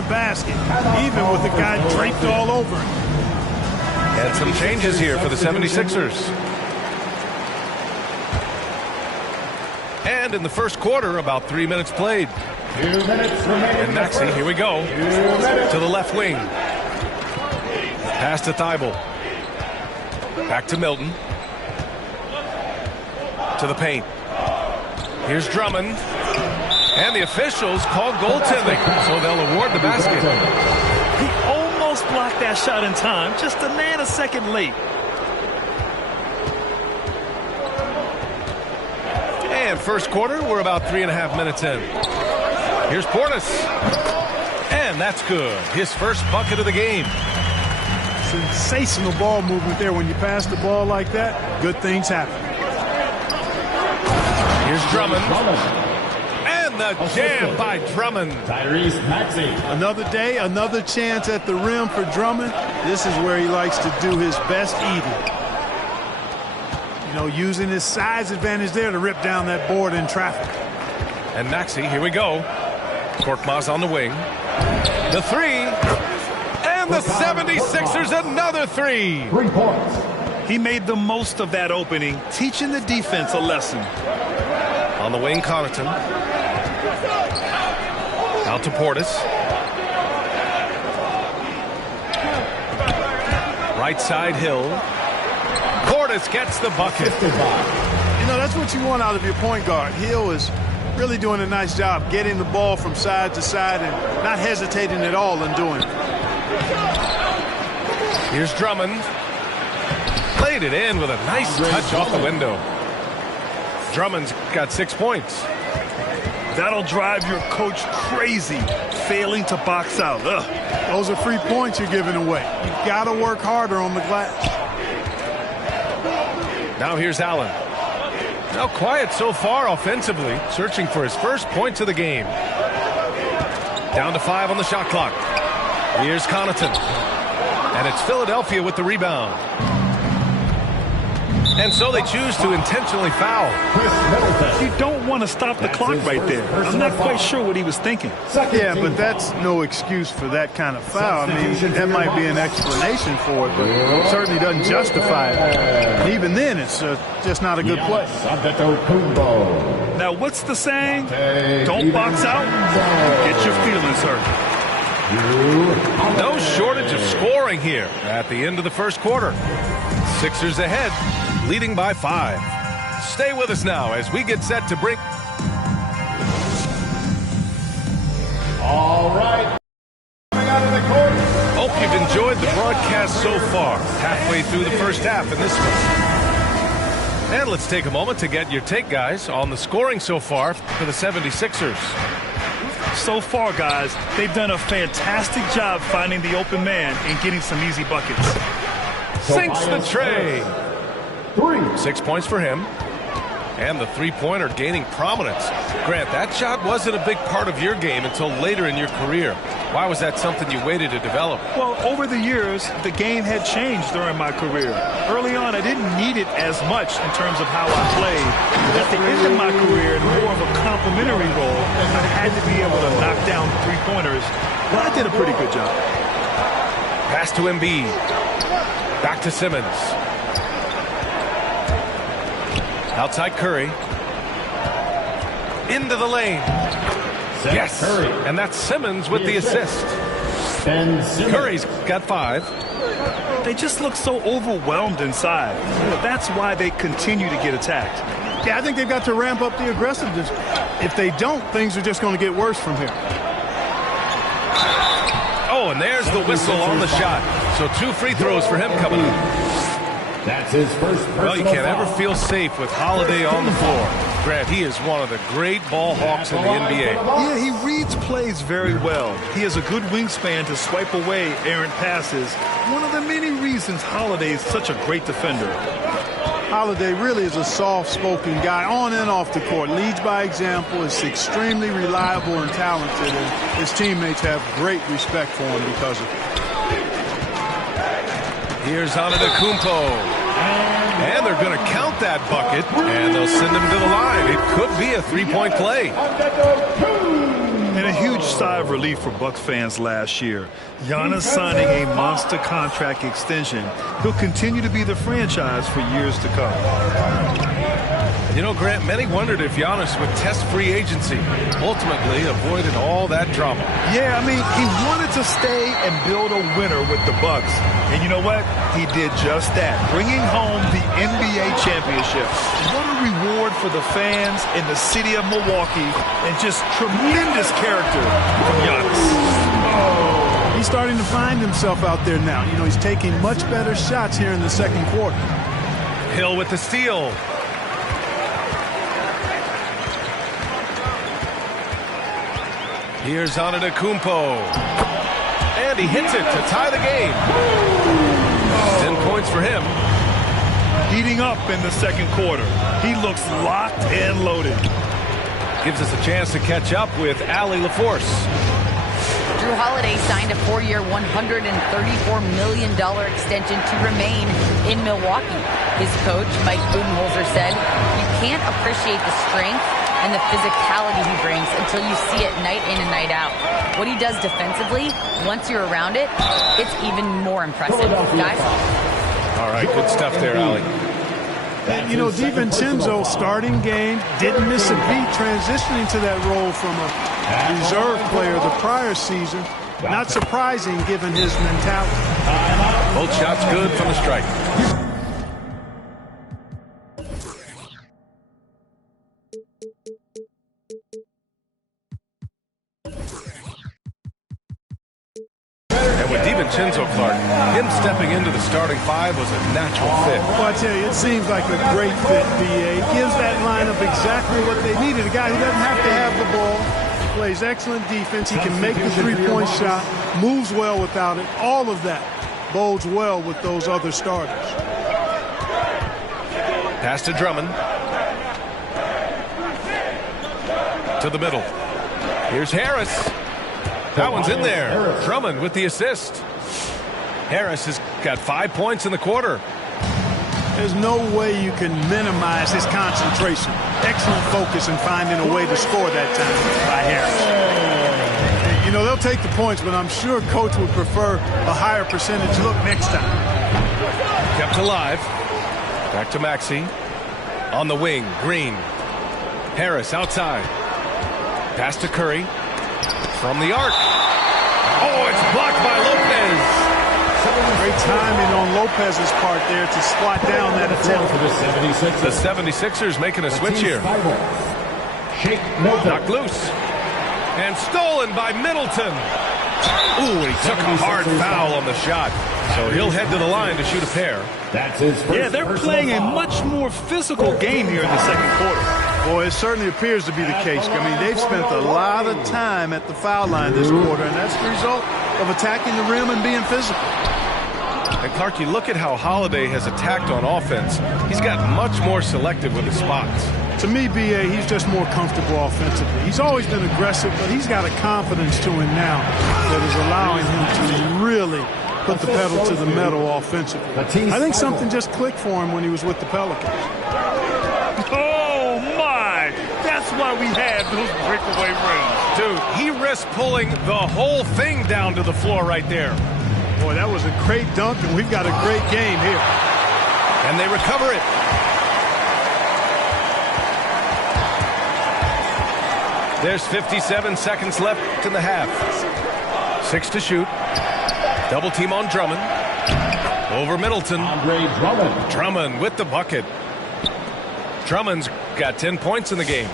the basket, even with the guy draped all over him. And some changes here for the 76ers. And in the first quarter, about 3 minutes played. 2 minutes remaining. And Maxey, here we go, to the left wing. Pass to Thibault. Back to Milton. To the paint. Here's Drummond. And the officials call goaltending, so they'll award the basket. He almost blocked that shot in time, just a nanosecond late. And first quarter, we're about 3.5 minutes in. Here's Portis. And that's good. His first bucket of the game. Sensational ball movement there. When you pass the ball like that, good things happen. Here's Drummond. And the jam by Drummond. Tyrese Maxey. Another day, another chance at the rim for Drummond. This is where he likes to do his best eating. You know, using his size advantage there to rip down that board in traffic. And Maxey, here we go. Korkmaz on the wing. The three. And the 76ers another three. 3 points. He made the most of that opening, teaching the defense a lesson. On the wing, Connaughton. Out to Portis. Right side, Hill. Portis gets the bucket. You know, that's what you want out of your point guard. Hill is really doing a nice job getting the ball from side to side and not hesitating at all in doing it. Here's Drummond. Played it in with a nice touch off the window. Drummond's got 6 points. That'll drive your coach crazy, failing to box out. Ugh. Those are free points you're giving away. You've got to work harder on the glass. Now here's Allen. Now quiet so far offensively, searching for his first points of the game. Down to 5 on the shot clock. Here's Connaughton. And it's Philadelphia with the rebound. And so they choose to intentionally foul. You don't want to stop the clock right there. I'm not quite sure what he was thinking. Yeah, but that's no excuse for that kind of foul. I mean, that might be an explanation for it, but it certainly doesn't justify it. And even then, it's just not a good play. Now, what's the saying? Don't box out, get your feelings hurt. No shortage of scoring here at the end of the first quarter. Sixers ahead, leading by 5. Stay with us now as we get set to bring. All right. Coming out of the court. Hope you've enjoyed the broadcast so far. Halfway through the first half in this one. And let's take a moment to get your take, guys, on the scoring so far for the 76ers. So far, guys, they've done a fantastic job finding the open man and getting some easy buckets. Sinks the tray. 3. 6 points for him. And the three-pointer gaining prominence. Grant, that shot wasn't a big part of your game until later in your career. Why was that something you waited to develop? Well, over the years, the game had changed during my career. Early on, I didn't need it as much in terms of how I played. At the end of my career, in more of a complementary role, I had to be able to knock down three-pointers. But I did a pretty good job. Pass to Embiid. Back to Simmons. Outside Curry. Into the lane. Yes, Curry. and that's Simmons with the assist. Curry's got 5. They just look so overwhelmed inside. That's why they continue to get attacked. Yeah, I think they've got to ramp up the aggressiveness. If they don't, things are just going to get worse from here. Oh, and there's the whistle on the shot. So 2 free throws for him coming up. That's his first. Well, you can't ever feel safe with Holiday on the floor. Grant, he is one of the great ball hawks in the NBA. Yeah, he reads plays very well. He has a good wingspan to swipe away errant passes. One of the many reasons Holiday is such a great defender. Holiday really is a soft-spoken guy on and off the court. Leads by example, is extremely reliable and talented, and his teammates have great respect for him because of it. Here's Antetokounmpo. And they're going to count that bucket, and they'll send him to the line. It could be a three-point play. And a huge sigh of relief for Bucks fans last year. Giannis signing a monster contract extension. He'll continue to be the franchise for years to come. You know, Grant, many wondered if Giannis would test free agency. Ultimately, avoided all that drama. Yeah, I mean, he wanted to stay and build a winner with the Bucks. And you know what? He did just that, bringing home the NBA championship. What a reward for the fans in the city of Milwaukee, and just tremendous character from Giannis. He's starting to find himself out there now. You know, he's taking much better shots here in the second quarter. Hill with the steal. Here's Antetokounmpo. And he hits it to tie the game. 10 points for him. Heating up in the second quarter. He looks locked and loaded. Gives us a chance to catch up with Allie LaForce. Jrue Holiday signed a 4-year, $134 million extension to remain in Milwaukee. His coach, Mike Budenholzer, said, "You can't appreciate the strength and the physicality he brings until you see it night in and night out. What he does defensively, once you're around it, it's even more impressive." Guys? All right, good stuff there, Allie. You know, DiVincenzo starting game, didn't miss a beat transitioning to that role from a reserve player the prior season. Not surprising given his mentality. Both shots good from the strike. And with DiVincenzo, Clark, him stepping into the starting five was a natural fit. Well, I tell you, it seems like a great fit, B.A. Gives that lineup exactly what they needed. A guy who doesn't have to have the ball, plays excellent defense. He can make the three-point shot, moves well without it. All of that bodes well with those other starters. Pass to Drummond. To the middle. Here's Harris. That one's in there. Drummond with the assist. Harris has got 5 points in the quarter. There's no way you can minimize his concentration. Excellent focus in finding a way to score that time by Harris. You know, they'll take the points, but I'm sure coach would prefer a higher percentage look next time. Kept alive. Back to Maxey. On the wing, Green. Harris outside. Pass to Curry. From the arc. Oh, it's blocked by Lopez. Great timing on Lopez's part there to squat down that attempt. The 76ers making a switch here. Knocked loose. And stolen by Middleton. Ooh, he took a hard foul on the shot. So he'll head to the line to shoot a pair. Yeah, they're playing a much more physical game here in the second quarter. Boy, it certainly appears to be the case. I mean, they've spent a lot of time at the foul line this quarter, and that's the result of attacking the rim and being physical. And Clark, you look at how Holiday has attacked on offense. He's got much more selective with his spots. To me, B.A., he's just more comfortable offensively. He's always been aggressive, but he's got a confidence to him now that is allowing him to really put the pedal to the metal offensively. I think something just clicked for him when he was with the Pelicans. Oh, my! That's why we had those breakaway runs. Dude, he risked pulling the whole thing down to the floor right there. Boy, that was a great dunk, and we've got a great game here. And they recover it. There's 57 seconds left in the half. 6 to shoot. Double team on Drummond. Over Middleton. Drummond with the bucket. Drummond's got 10 points in the game.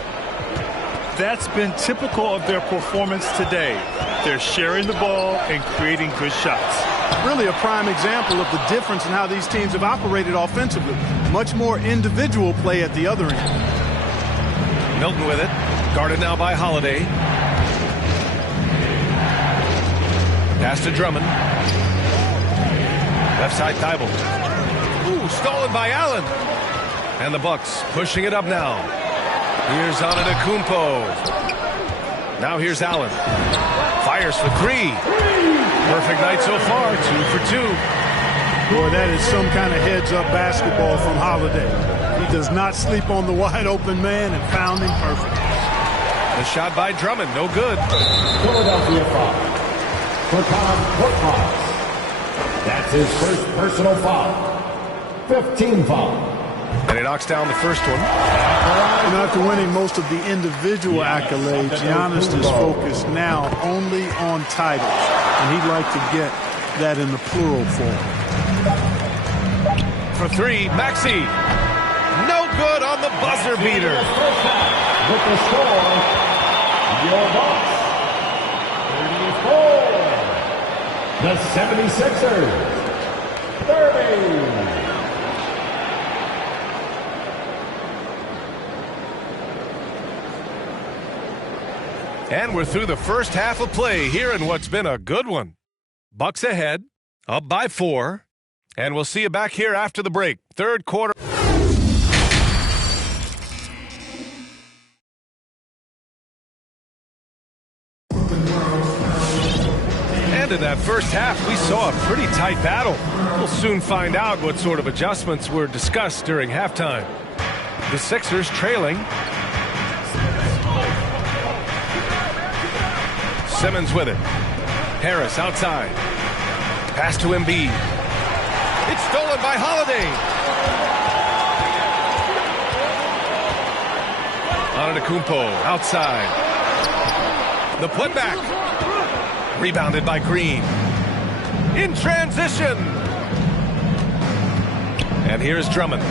That's been typical of their performance today. They're sharing the ball and creating good shots. Really a prime example of the difference in how these teams have operated offensively. Much more individual play at the other end. Milton with it. Guarded now by Holiday. Pass to Drummond. Left side Thibault. Ooh, stolen by Allen. And the Bucks pushing it up now. Here's Antetokounmpo. Now here's Allen. Fires for 3. Perfect night so far. 2 for 2. Boy, that is some kind of heads-up basketball from Holiday. He does not sleep on the wide-open man and found him perfect. The shot by Drummond, no good. Philadelphia foul. Furkan Korkmaz. That's his first personal foul. 15 foul. And he knocks down the first one. After winning most of the individual accolades, Giannis is focused now only on titles, and he'd like to get that in the plural form. For three, Maxey. No good on the buzzer beater. With the score, your Bucks 34. The 76ers 30. And we're through the first half of play here in what's been a good one. Bucks ahead, up by 4. And we'll see you back here after the break. Third quarter. And in that first half, we saw a pretty tight battle. We'll soon find out what sort of adjustments were discussed during halftime. The Sixers trailing. Simmons with it. Harris outside. Pass to Embiid. It's stolen by Holiday. Antetokounmpo outside. The putback. Rebounded by Green. In transition. And here's Drummond.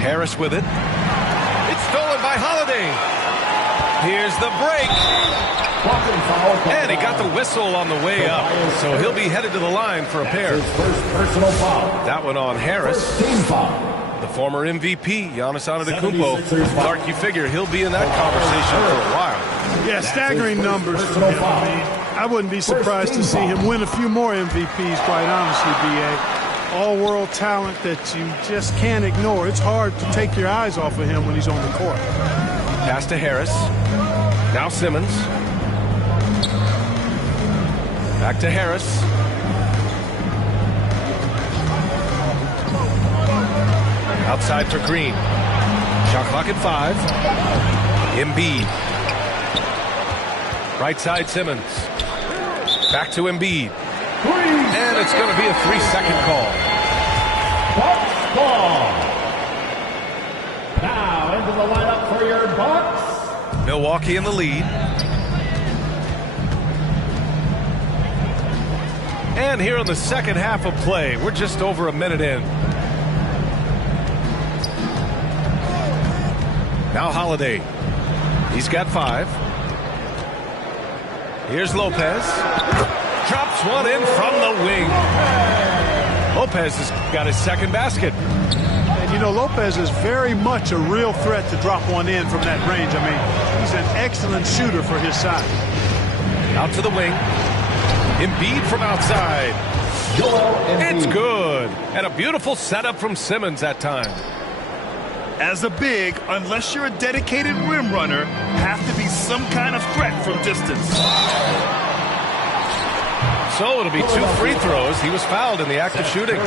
Harris with it. It's stolen by Holiday. Here's the break. And he got the whistle on the way up, so he'll be headed to the line for a pair. His first personal foul. That one on Harris. Team foul. The former MVP, Giannis Antetokounmpo. Clark, you figure he'll be in that conversation for a while. Yeah, staggering numbers for him. I wouldn't be surprised to see him win a few more MVPs, quite honestly, B.A. All-world talent that you just can't ignore. It's hard to take your eyes off of him when he's on the court. Pass to Harris. Now Simmons. Back to Harris. Outside for Green. Shot clock at 5. Embiid. Right side Simmons. Back to Embiid. And it's going to be a 3-second call. Bucks ball. Now into the lineup for your Bucks. Milwaukee in the lead. And here in the second half of play, we're just over a minute in. Now Holiday. He's got 5. Here's Lopez. Drops one in from the wing. Lopez has got his second basket. And you know, Lopez is very much a real threat to drop one in from that range. I mean, he's an excellent shooter for his size. Out to the wing. Embiid from outside. It's good. And a beautiful setup from Simmons that time. As a big, unless you're a dedicated rim runner, have to be some kind of threat from distance. So it'll be 2 free throws. He was fouled in the act of shooting.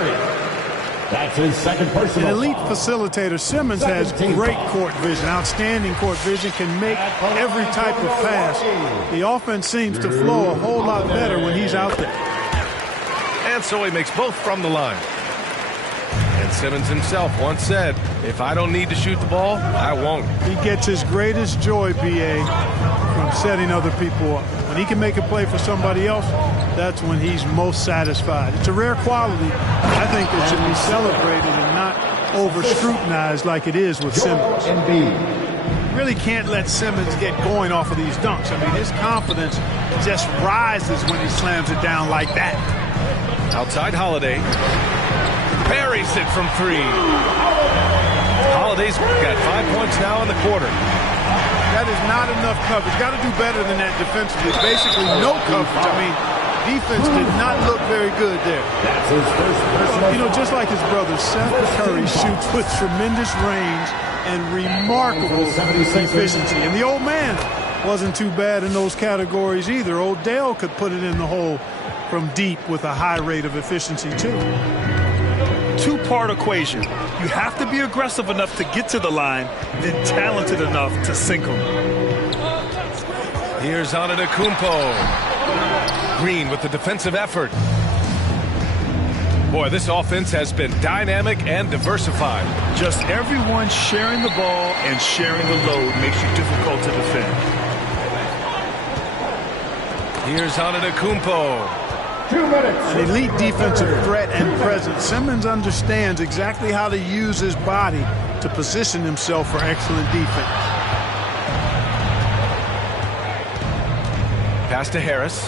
That's his second personal An elite foul. facilitator, Simmons has great court vision, outstanding court vision, can make every type of pass. The offense seems to flow a whole lot better when he's out there. And so he makes both from the line. And Simmons himself once said, if I don't need to shoot the ball, I won't. He gets his greatest joy, B.A., from setting other people up. When he can make a play for somebody else, that's when he's most satisfied. It's a rare quality. I think it should be celebrated and not over-scrutinized like it is with Simmons. Embiid. Really can't let Simmons get going off of these dunks. I mean, his confidence just rises when he slams it down like that. Outside Holiday. Buries it from 3. Holiday's got 5 points now in the quarter. That is not enough coverage. Got to do better than that defensively. Basically no coverage. I mean, defense did not look very good there. That's his first personal You know, just like his brother, Seth Curry shoots with tremendous range and remarkable efficiency. And the old man wasn't too bad in those categories either. Odell could put it in the hole from deep with a high rate of efficiency too. Two-part equation. You have to be aggressive enough to get to the line, then talented enough to sink them. Here's Antetokounmpo. Green with the defensive effort. Boy, this offense has been dynamic and diversified. Just everyone sharing the ball and sharing the load makes you difficult to defend. Here's Antetokounmpo. 2 minutes. An elite defensive threat and presence. Simmons understands exactly how to use his body to position himself for excellent defense. Pass to Harris.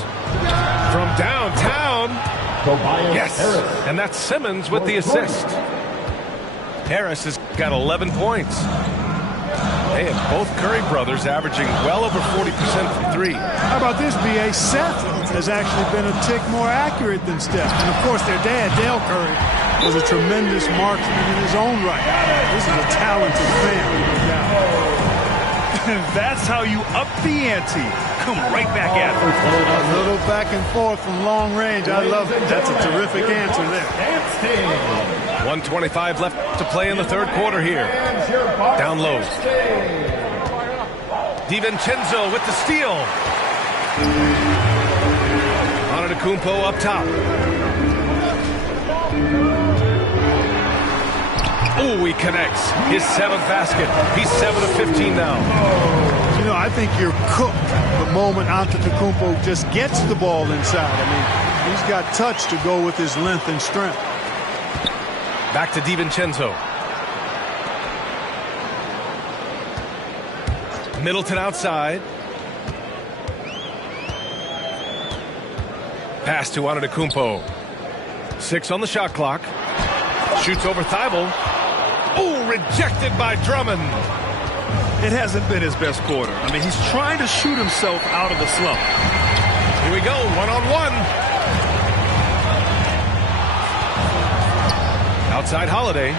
From downtown. Tobias Yes, Harris. and that's Simmons with the assist. Harris has got 11 points. Hey, and both Curry brothers averaging well over 40% from three. How about this, B.A.? Seth has actually been a tick more accurate than Steph. And, of course, their dad, Dale Curry, was a tremendous marksman in his own right. This is a talented family, no doubt. That's how you up the ante. Come right back at it. A little back and forth from long range. I love it. That's a terrific answer there. 1:25 left to play in the third quarter here. Down low. DiVincenzo with the steal. Antetokounmpo up top. Oh, he connects. His 7th basket. He's 7 of 15 now. You know, I think you're cooked the moment Antetokounmpo just gets the ball inside. I mean, he's got touch to go with his length and strength. Back to DiVincenzo. Middleton outside. Pass to Antetokounmpo. 6 on the shot clock. Shoots over Thibault. Oh, rejected by Drummond. It hasn't been his best quarter. I mean, he's trying to shoot himself out of the slump. Here we go, one-on-one. Outside Holiday.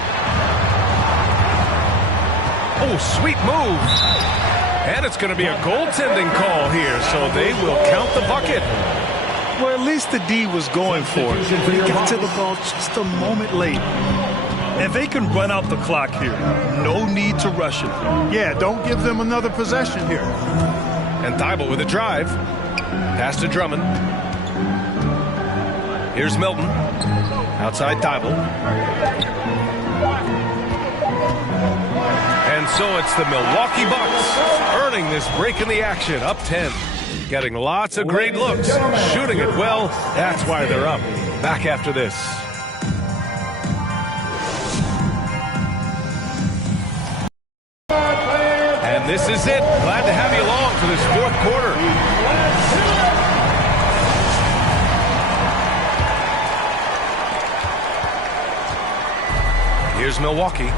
Oh, sweet move. And it's going to be a goaltending call here, so they will count the bucket. Well, at least the D was going for it. But he got to the ball just a moment late. And they can run out the clock here. No need to rush it. Yeah, don't give them another possession here. And Thibault with a drive. Pass to Drummond. Here's Milton. Outside Thibault. And so it's the Milwaukee Bucks earning this break in the action. Up 10. Getting lots of great looks. Shooting it well. That's why they're up. Back after this. And this is it. Glad to have you along for this fourth quarter. Here's Milwaukee.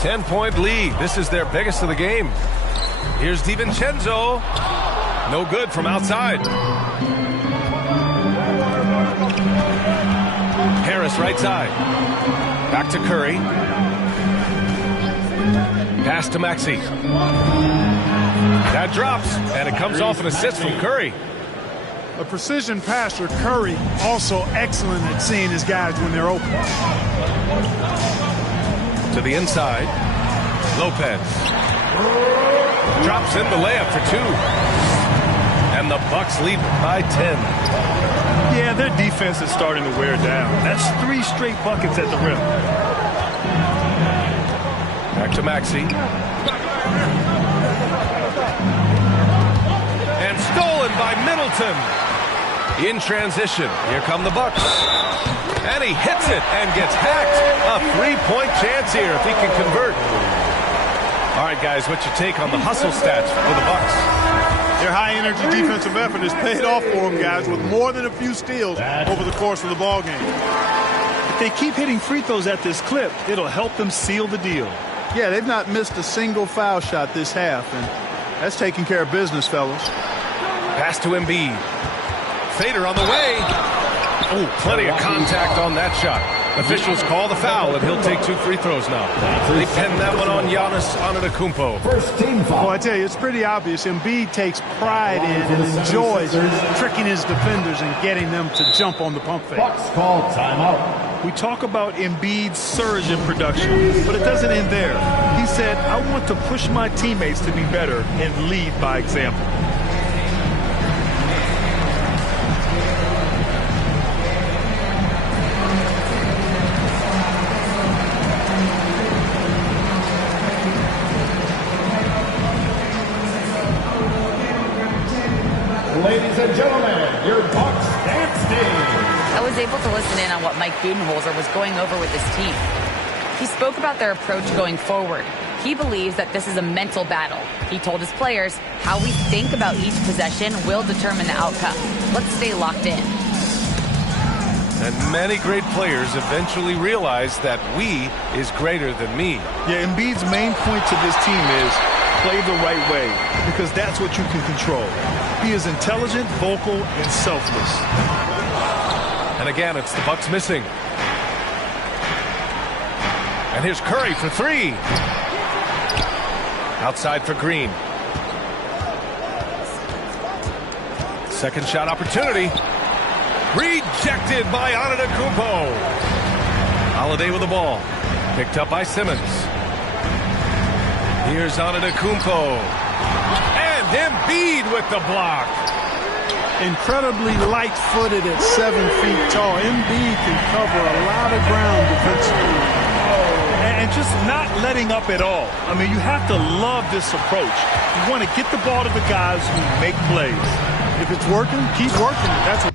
10-point lead. This is their biggest of the game. Here's DiVincenzo. No good from outside. Harris right side. Back to Curry. Pass to Maxey. That drops, and it comes off an assist from Curry. A precision passer, Curry, also excellent at seeing his guys when they're open. To the inside. Lopez. Drops in the layup for 2. And the Bucks lead by 10. Yeah, their defense is starting to wear down. That's 3 straight buckets at the rim. Back to Maxey. And stolen by Middleton. In transition. Here come the Bucks. And he hits it and gets hacked. A 3-point chance here if he can convert. All right, guys, what's your take on the hustle stats for the Bucks? Their high-energy defensive effort has paid off for them, guys, with more than a few steals over the course of the ball game. If they keep hitting free throws at this clip, it'll help them seal the deal. Yeah, they've not missed a single foul shot this half, and that's taking care of business, fellas. Pass to Embiid. Fader on the way. Oh, plenty of contact on that shot. Officials call the foul, and he'll take 2 free throws now. They pin that one on Giannis Antetokounmpo. First team foul. Well, I tell you, it's pretty obvious. Embiid takes pride in and enjoys tricking his defenders and getting them to jump on the pump fake. Bucks call timeout. We talk about Embiid's surge in production, but it doesn't end there. He said, I want to push my teammates to be better and lead by example. Ladies and gentlemen, your Bucks dance team. I was able to listen in on what Mike Budenholzer was going over with his team. He spoke about their approach going forward. He believes that this is a mental battle. He told his players how we think about each possession will determine the outcome. Let's stay locked in. And many great players eventually realize that we is greater than me. Yeah, Embiid's main point to this team is play the right way, because that's what you can control. He is intelligent, vocal, and selfless. And again, it's the Bucks missing. And here's Curry for 3. Outside for Green. Second shot opportunity. Rejected by Antetokounmpo. Holiday with the ball. Picked up by Simmons. Here's Antetokounmpo. And Embiid with the block. Incredibly light-footed at 7 feet tall. Embiid can cover a lot of ground defensively. And just not letting up at all. I mean, you have to love this approach. You want to get the ball to the guys who make plays. If it's working, keep working. That's what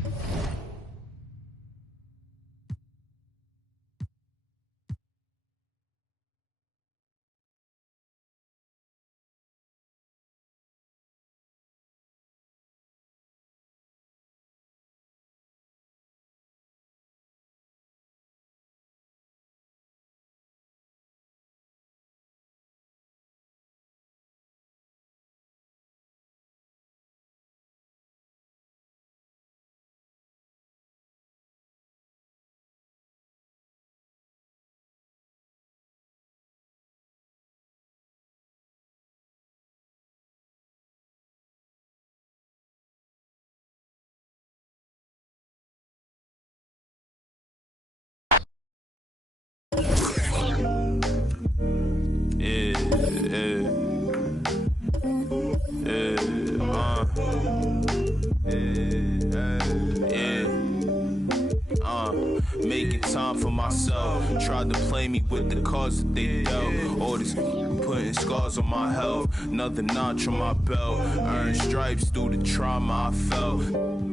Making time for myself. Tried to play me with the cards that they dealt. All this putting scars on my health. Another notch on my belt. Earned stripes through the trauma I felt.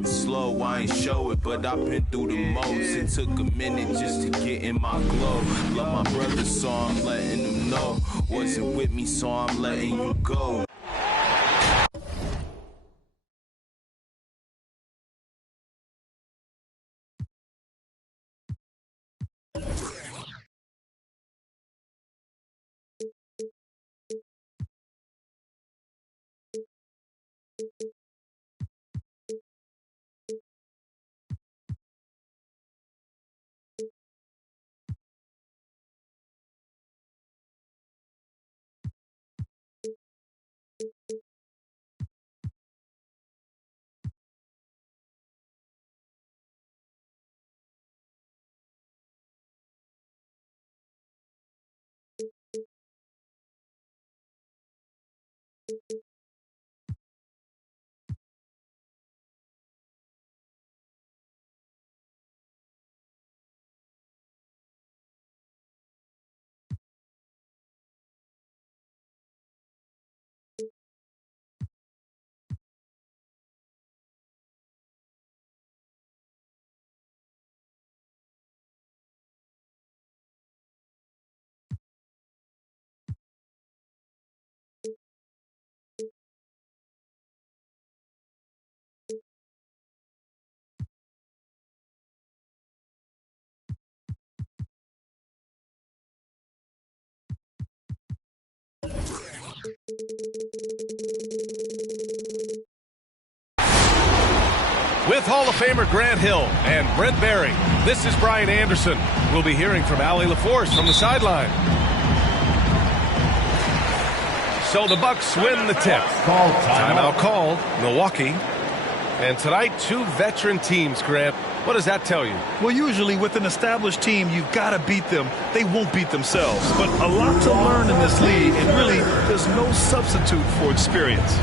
Slow, I ain't show it, but I've been through the most. It took a minute just to get in my glow. Love my brother, so I'm letting them know. Wasn't with me, so I'm letting you go. With Hall of Famer Grant Hill and Brent Barry, this is Brian Anderson. We'll be hearing from Allie LaForce from the sideline. So the Bucks win the tip. Timeout called, Milwaukee. And tonight, 2 veteran teams, Grant. What does that tell you? Well, usually with an established team, you've got to beat them. They won't beat themselves. But a lot to learn in this league, and really, there's no substitute for experience.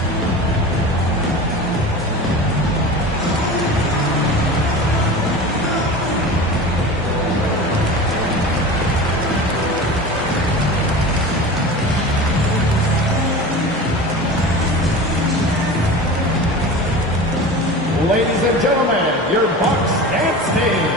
Ladies and gentlemen, your Bucks dance team.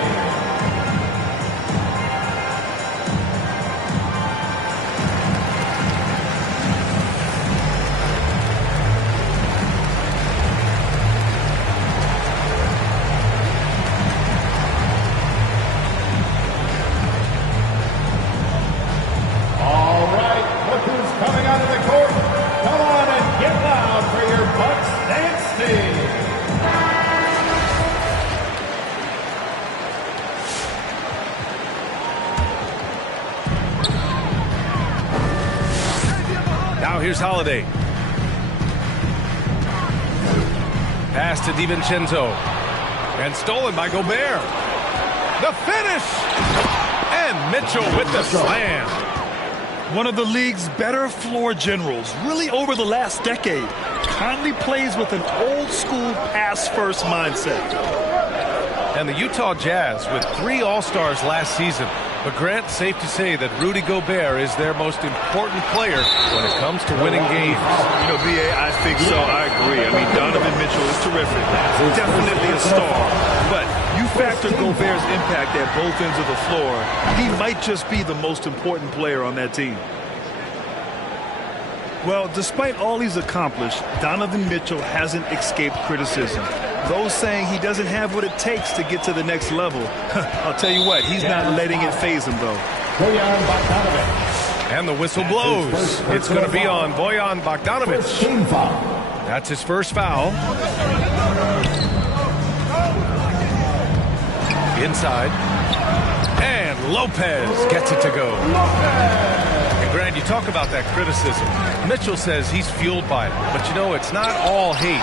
All right, look who's coming out of the court. Come on and get loud for your Bucks dance team. Now here's Holiday. Pass to DiVincenzo. And stolen by Gobert. The finish! And Mitchell with the slam. One of the league's better floor generals, really over the last decade. Conley plays with an old-school pass-first mindset. And the Utah Jazz with 3 All-Stars last season. But Grant, safe to say that Rudy Gobert is their most important player when it comes to winning games. You know, B.A., I think so. I agree. I mean, Donovan Mitchell is terrific. Definitely a star. But you factor Gobert's impact at both ends of the floor, he might just be the most important player on that team. Well, despite all he's accomplished, Donovan Mitchell hasn't escaped criticism. Those saying he doesn't have what it takes to get to the next level. I'll tell you what, he's not letting it faze him, though. And the whistle blows. It's going to be on Bojan Bogdanovic. That's his first foul. Inside. And Lopez gets it to go. And Grant, you talk about that criticism. Mitchell says he's fueled by it. But you know, it's not all hate.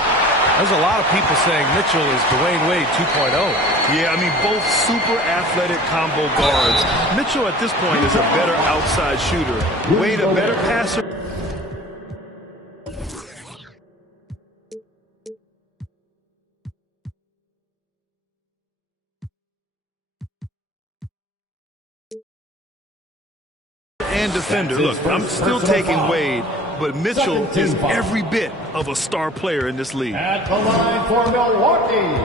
There's a lot of people saying Mitchell is Dwayne Wade 2.0. Yeah, I mean, both super athletic combo guards. Mitchell at this point is a better outside shooter. Wade a better passer. And defender. Look, I'm still taking Wade, but Mitchell is every bit of a star player in this league. At the line for Milwaukee,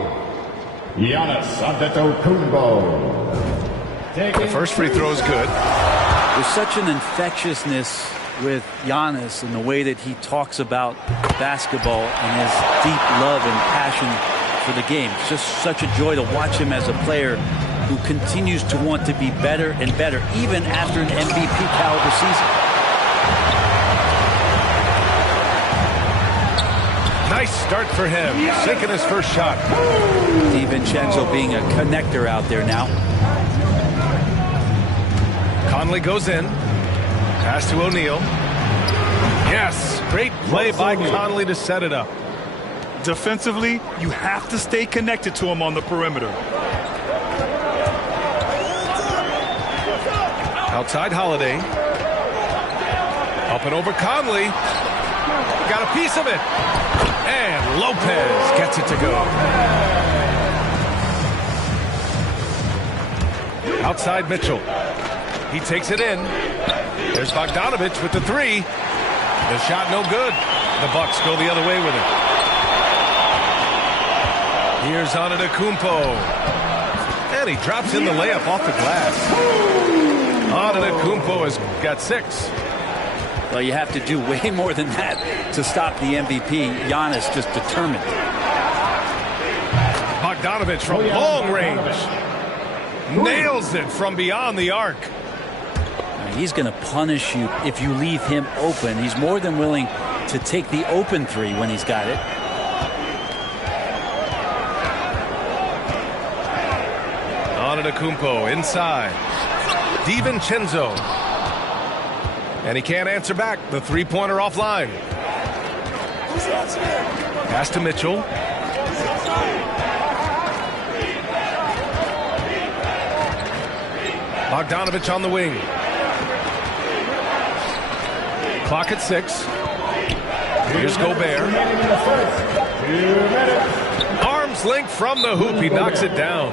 Giannis Antetokounmpo. The first free throw is good. There's such an infectiousness with Giannis and the way that he talks about basketball and his deep love and passion for the game. It's just such a joy to watch him as a player who continues to want to be better and better, even after an MVP caliber season. Nice start for him, sinking his first shot. DiVincenzo being a connector out there now. Conley goes in. Pass to O'Neal. Yes, great play by Conley to set it up. Defensively, you have to stay connected to him on the perimeter. Outside Holiday. Up and over Conley. Got a piece of it. And Lopez gets it to go. Outside Mitchell. He takes it in. There's Bogdanovic with the 3. The shot no good. The Bucks go the other way with it. Here's Antetokounmpo. And he drops in the layup off the glass. Antetokounmpo has got 6. Well, you have to do way more than that to stop the MVP. Giannis just determined. Bogdanovic from long range. Nails it from beyond the arc. He's going to punish you if you leave him open. He's more than willing to take the open 3 when he's got it. Antetokounmpo inside. DiVincenzo. And he can't answer back. The three-pointer offline. Pass to Mitchell. Bogdanovich on the wing. Clock at 6. Here's Gobert. Arms length from the hoop. He knocks it down.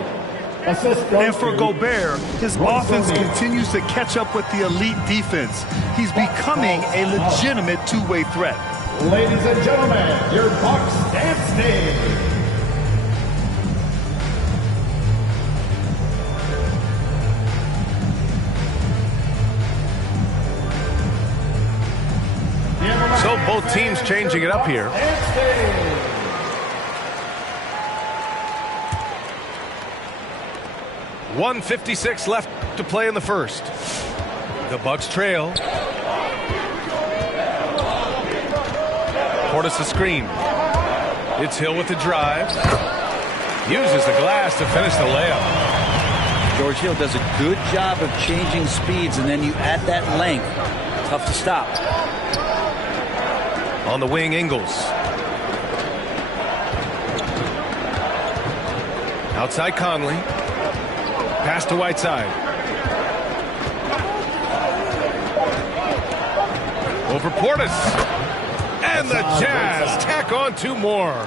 And for Gobert, his offense continues to catch up with the elite defense. He's becoming a legitimate two-way threat. Ladies and gentlemen, your Bucks dance team. So both teams changing it up here. 1:56 left to play in the first. The Bucks trail. Portis a screen. It's Hill with the drive. Uses the glass to finish the layup. George Hill does a good job of changing speeds, and then you add that length. Tough to stop. On the wing, Ingles. Outside Conley. Pass to Whiteside. Over Portis. And the Jazz tack on 2 more.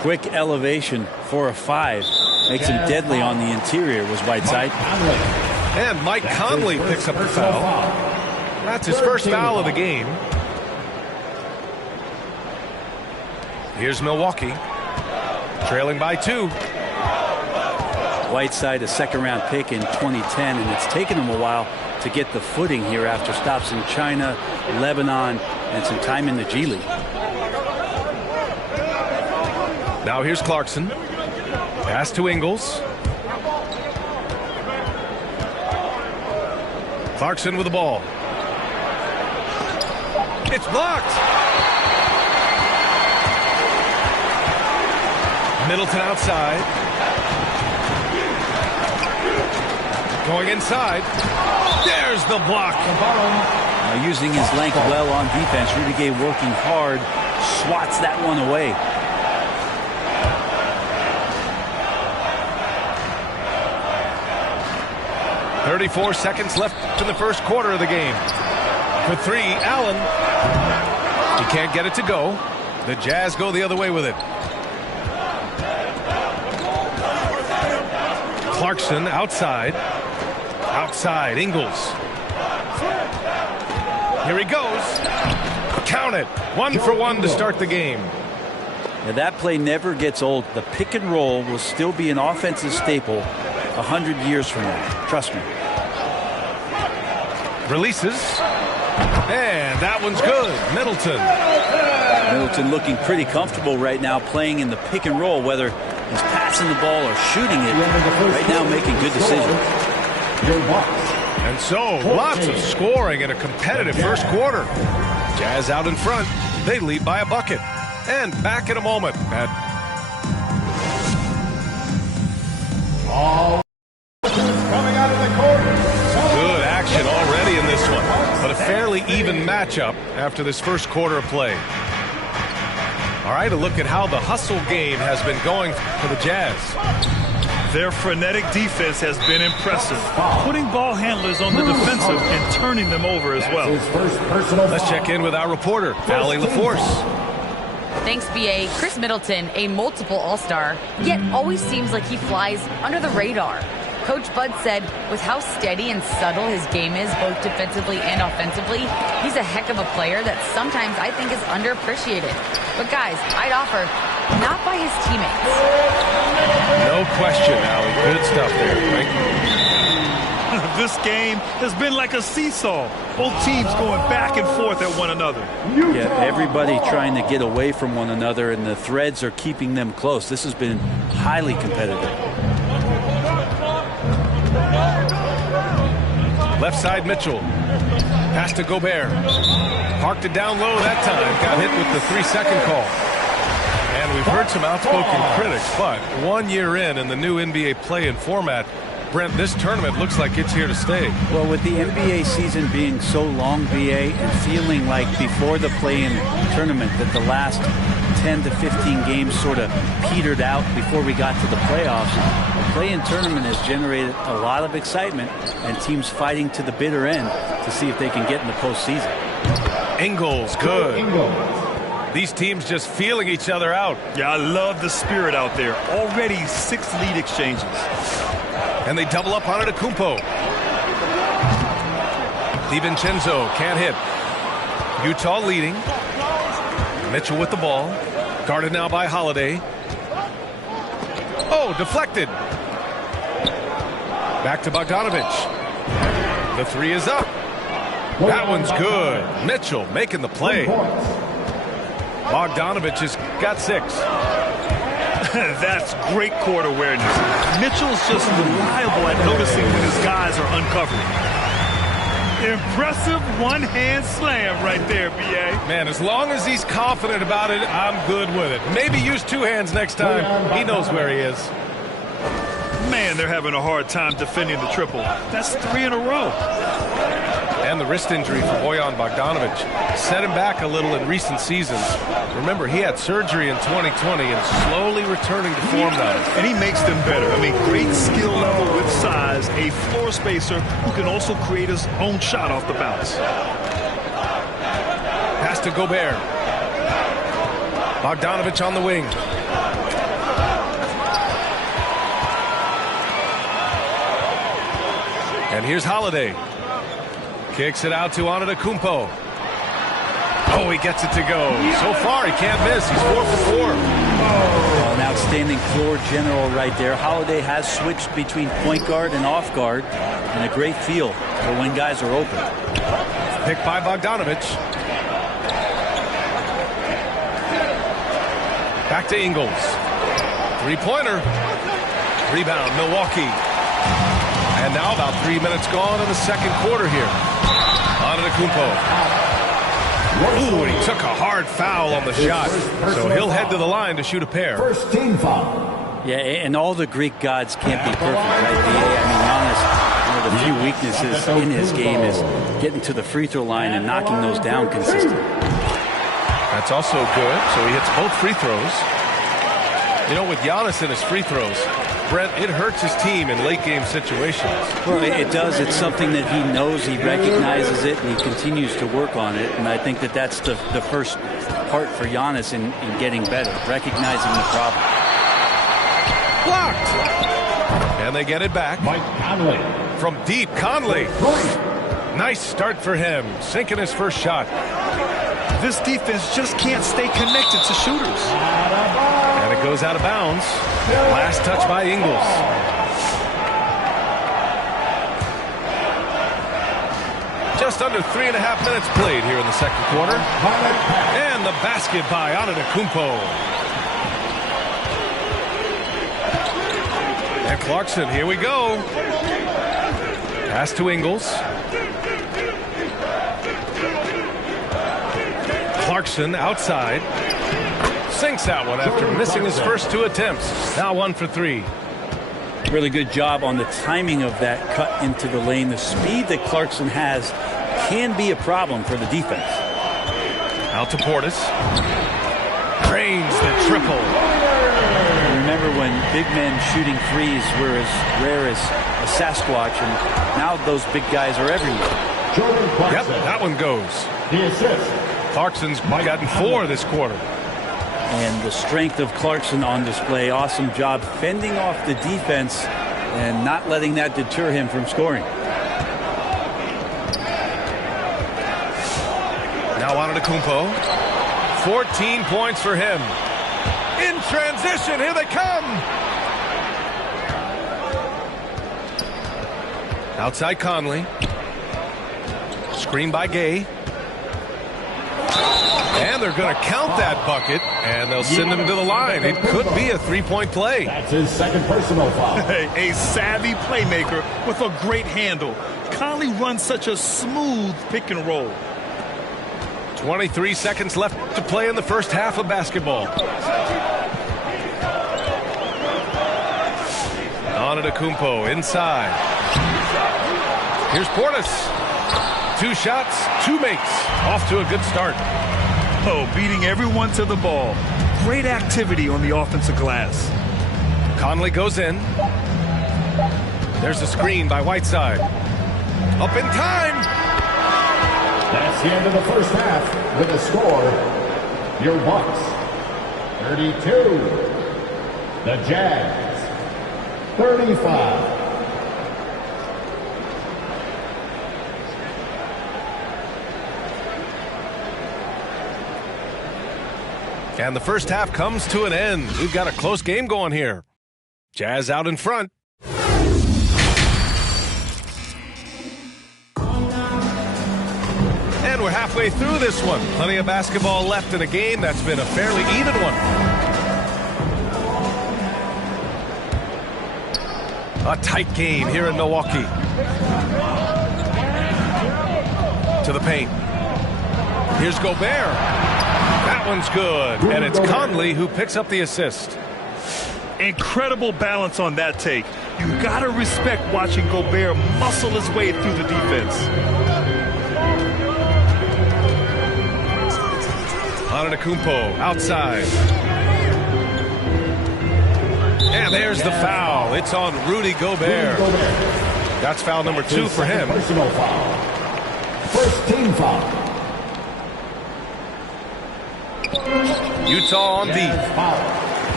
Quick elevation for a 5. Makes him deadly on the interior was Whiteside. And Mike Conley picks up the foul. That's his first foul of the game. Here's Milwaukee. Trailing by 2. Whiteside, a second-round pick in 2010, and it's taken him a while to get the footing here after stops in China, Lebanon, and some time in the G League. Now here's Clarkson. Pass to Ingles. Clarkson with the ball. It's blocked. Middleton outside. Going inside. There's the block. Now using his length well on defense. Rudy Gay working hard. Swats that one away. .34 seconds left in the first quarter of the game. For 3, Allen. He can't get it to go. The Jazz go the other way with it. Clarkson outside. Outside, Ingles. Here he goes. Count it. 1 for 1 to start the game. Now that play never gets old. The pick and roll will still be an offensive staple 100 years from now. Trust me. Releases. And that one's good. Middleton. Middleton looking pretty comfortable right now playing in the pick and roll, whether he's passing the ball or shooting it. Right now making good decisions. And so, lots of scoring in a competitive first quarter. Jazz out in front. They lead by a bucket. And back in a moment. All coming out of the court. Good action already in this one. But a fairly even matchup after this first quarter of play. All right, a look at how the hustle game has been going for the Jazz. Their frenetic defense has been impressive, putting ball handlers on the defensive and turning them over as well. Let's check in with our reporter, Allie LaForce. Thanks, B.A. Chris Middleton, a multiple All-Star, yet always seems like he flies under the radar. Coach Bud said with how steady and subtle his game is, both defensively and offensively, he's a heck of a player that sometimes I think is underappreciated. But guys, I'd offer, not by his teammates. No question, Allie. Good stuff there. Thank you. This game has been like a seesaw. Both teams going back and forth at one another. Yeah, everybody trying to get away from one another, and the threads are keeping them close. This has been highly competitive. Left side, Mitchell. Pass to Gobert. Parked it down low that time. Got hit with the 3-second call. And we've heard some outspoken critics, but 1 year in the new NBA play-in format, Brent, this tournament looks like it's here to stay. Well, with the NBA season being so long, BA, and feeling like before the play-in tournament that the last 10 to 15 games sort of petered out before we got to the playoffs, the play-in tournament has generated a lot of excitement and teams fighting to the bitter end to see if they can get in the postseason. Ingles, good. These teams just feeling each other out. Yeah, I love the spirit out there. Already 6 lead exchanges. And they double up on Antetokounmpo. DiVincenzo can't hit. Utah leading. Mitchell with the ball. Guarded now by Holiday. Oh, deflected. Back to Bogdanovich. The 3 is up. That one's good. Mitchell making the play. Bogdanovich has got 6. That's great court awareness. Mitchell's just reliable at noticing when his guys are uncovering. Impressive one-hand slam right there, B.A. Man, as long as he's confident about it, I'm good with it. Maybe use 2 hands next time. He knows where he is. Man, they're having a hard time defending the triple. That's 3 in a row. And the wrist injury for Bojan Bogdanovich set him back a little in recent seasons. Remember, he had surgery in 2020 and slowly returning to form now. And he makes them better. I mean, great skill level with size, a floor spacer who can also create his own shot off the bounce. Pass to Gobert. Bogdanovich on the wing. And here's Holiday. Kicks it out to Antetokounmpo. Oh, he gets it to go. So far, he can't miss. He's 4 for 4. Oh, an outstanding floor general right there. Holiday has switched between point guard and off guard, and a great feel for when guys are open. Picked by Bogdanovich. Back to Ingles. 3-pointer. Rebound, Milwaukee. And now about 3 minutes gone in the second quarter here. Antetokounmpo. Ooh, and he took a hard foul on the shot. So he'll head to the line to shoot a pair. First team foul. Yeah, and all the Greek gods can't be perfect, right, B.A.? I mean, Giannis, one of the few weaknesses in his game is getting to the free throw line and knocking those down consistently. That's also good. So he hits both free throws. You know, with Giannis in his free throws, Brent, it hurts his team in late-game situations. Well, it does. It's something that he knows, he recognizes it, and he continues to work on it. And I think that that's the first part for Giannis in getting better, recognizing the problem. Blocked! And they get it back. Mike Conley. From deep, Conley. Nice start for him, sinking his first shot. This defense just can't stay connected to shooters. And it goes out of bounds. Last touch by Ingles. Just under 3.5 minutes played here in the second quarter. And the basket by Antetokounmpo. And Clarkson, here we go. Pass to Ingles. Clarkson outside. Sinks that one after missing his first 2 attempts. Now 1 for 3. Really good job on the timing of that cut into the lane. The speed that Clarkson has can be a problem for the defense. Out to Portis. Drains the triple. Remember when big men shooting threes were as rare as a Sasquatch, and now those big guys are everywhere. Yep, that one goes. The assist. Clarkson's gotten 4 this quarter. And the strength of Clarkson on display. Awesome job fending off the defense and not letting that deter him from scoring. Now Antetokounmpo. 14 points for him. In transition, here they come. Outside Conley. Screen by Gay. And they're going to count that bucket, and they'll send him to the line. It could be a 3-point play. That's his second personal foul. A savvy playmaker with a great handle. Conley runs such a smooth pick and roll. 23 seconds left to play in the first half of basketball. Antetokounmpo inside. Here's Portis. 2 shots, 2 makes. Off to a good start. Oh, beating everyone to the ball. Great activity on the offensive glass. Conley goes in. There's a screen by Whiteside. Up in time. That's the end of the first half with a score. Your Bucks 32. The Jazz 35. And the first half comes to an end. We've got a close game going here. Jazz out in front. And we're halfway through this one. Plenty of basketball left in a game that's been a fairly even one. A tight game here in Milwaukee. To the paint. Here's Gobert. That one's good. And it's Conley who picks up the assist. Incredible balance on that take. You gotta respect watching Gobert muscle his way through the defense. Antetokounmpo outside. And there's the foul. It's on Rudy Gobert. That's foul number 2 for him. Personal foul. First team foul. Utah on deep.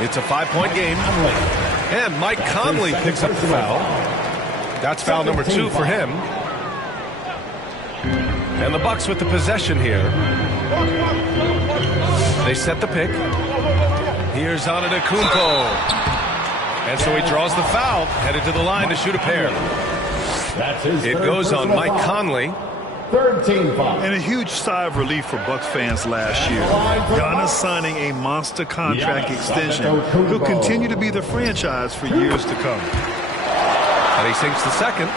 It's a 5-point game. And Mike Conley picks up the foul. That's foul number 2 for him. And the Bucks with the possession here. They set the pick. Here's Antetokounmpo. And so he draws the foul, headed to the line to shoot a pair. It goes on Mike Conley. Third team foul. And a huge sigh of relief for Bucks fans last year. Giannis signing a monster contract extension. He'll continue to be the franchise for years to come. And he sinks the second.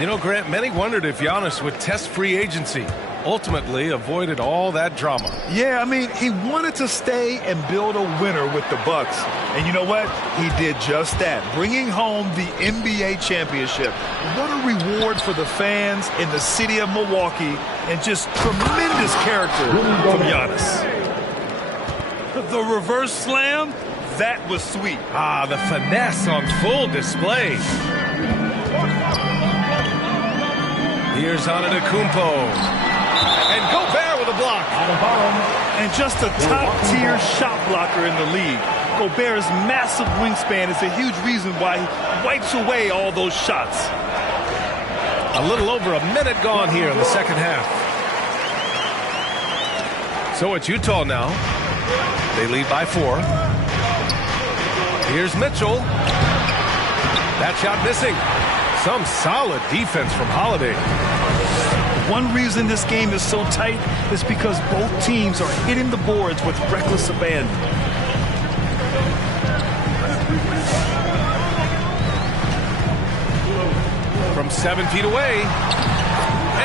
You know, Grant, many wondered if Giannis would test free agency. Ultimately avoided all that drama. Yeah, I mean, he wanted to stay and build a winner with the Bucks. And you know what? He did just that, bringing home the NBA championship. What a reward for the fans in the city of Milwaukee, and just tremendous character from Giannis. The reverse slam, that was sweet. Ah, the finesse on full display. Here's Antetokounmpo. And Gobert with a block. And just a top-tier shot blocker in the league. Gobert's massive wingspan is a huge reason why he wipes away all those shots. A little over a minute gone here in the second half. So it's Utah now. They lead by 4. Here's Mitchell. That shot missing. Some solid defense from Holiday. One reason this game is so tight is because both teams are hitting the boards with reckless abandon. From 7 feet away.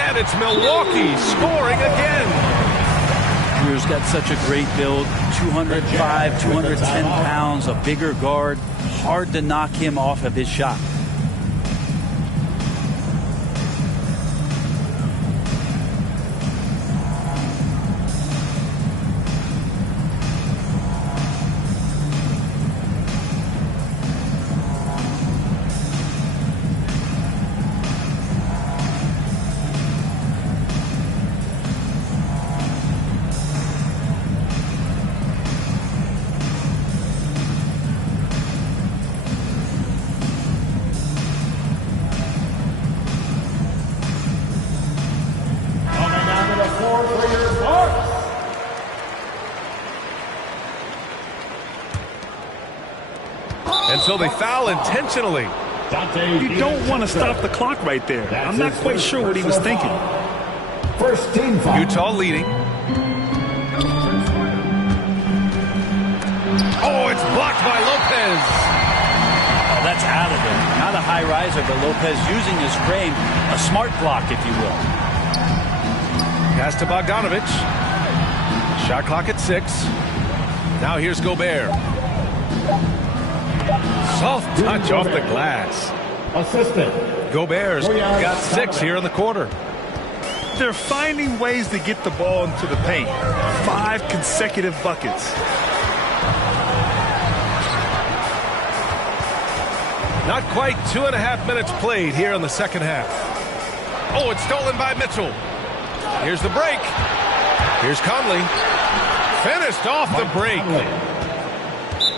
And it's Milwaukee scoring again. Greer's got such a great build. 205, 210 pounds, a bigger guard. Hard to knock him off of his shot. And so they foul intentionally. You don't want to stop the clock right there. I'm not quite sure what he was thinking. First team foul. Utah leading. Oh, it's blocked by Lopez. Oh, that's out of there. Not a high riser, but Lopez using his frame. A smart block, if you will. Pass to Bogdanovich. Shot clock at 6. Now here's Gobert. Soft touch off the glass. Assistant. Gobert's got 6 here in the quarter. They're finding ways to get the ball into the paint. 5 consecutive buckets. Not quite 2.5 minutes played here in the second half. Oh, it's stolen by Mitchell. Here's the break. Here's Conley. Finished off the break.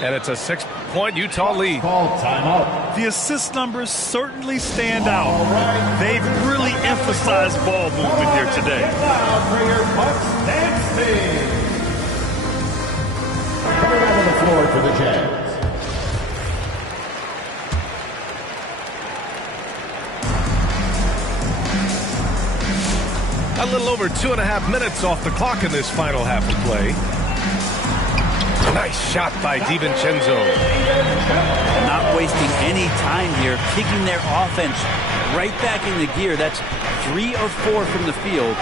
And it's a 6-point Utah lead. Call timeout. The assist numbers certainly stand out. They've really emphasized ball movement here today. Get loud for your Bucks dance team. Coming out on the floor for the Jazz. A little over 2.5 minutes off the clock in this final half of play. Nice shot by DiVincenzo. Not wasting any time here, kicking their offense right back into gear. That's 3 of 4 from the field.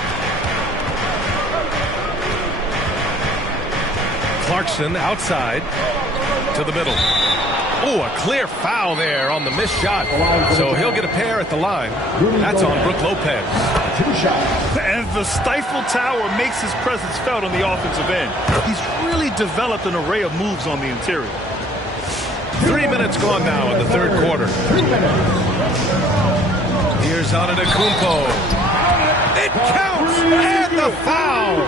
Clarkson outside to the middle. Oh, a clear foul there on the missed shot. So he'll get a pair at the line. That's on Brook Lopez. 2 shots. And the Stifle Tower makes his presence felt on the offensive end. He's really developed an array of moves on the interior. 3 minutes gone now in the third quarter. 3 minutes. Here's Antetokounmpo. It counts! And the foul!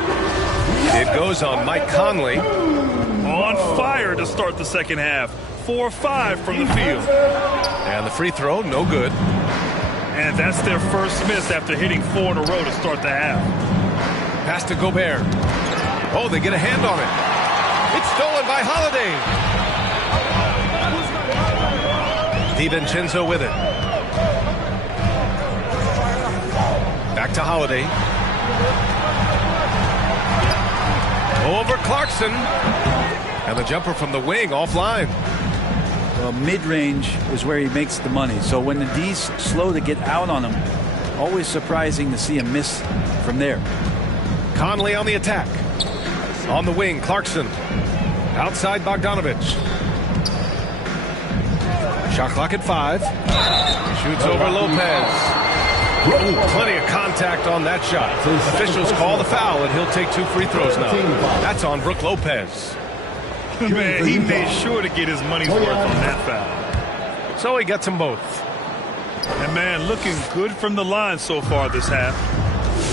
It goes on Mike Conley. On fire to start the second half. 4-5 from the field. And the free throw, no good. And that's their first miss after hitting 4 in a row to start the half. Pass to Gobert. Oh, they get a hand on it. It's stolen by Holiday. DiVincenzo with it. Back to Holiday. Over Clarkson. And the jumper from the wing offline. Well, mid-range is where he makes the money. So when the D's slow to get out on him, always surprising to see him miss from there. Conley on the attack. On the wing, Clarkson. Outside Bogdanovich. Shot clock at 5. Shoots over Lopez. Ooh, plenty of contact on that shot. Officials call the foul, and he'll take 2 free throws now. That's on Brook Lopez. Man, he made sure to get his money's worth on that foul. So he gets them both. And man, looking good from the line so far this half.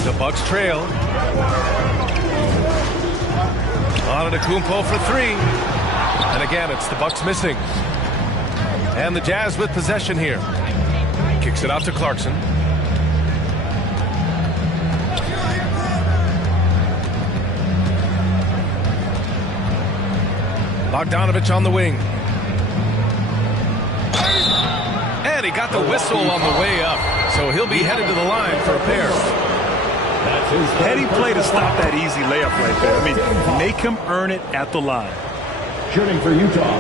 The Bucks trail. Antetokounmpo for 3. And again, it's the Bucks missing. And the Jazz with possession here. Kicks it out to Clarkson. Bogdanovich on the wing. And he got the whistle on the way up. So he'll be headed to the line for a pair. Heady play to stop that easy layup right there. I mean, make him earn it at the line. Shooting for Utah.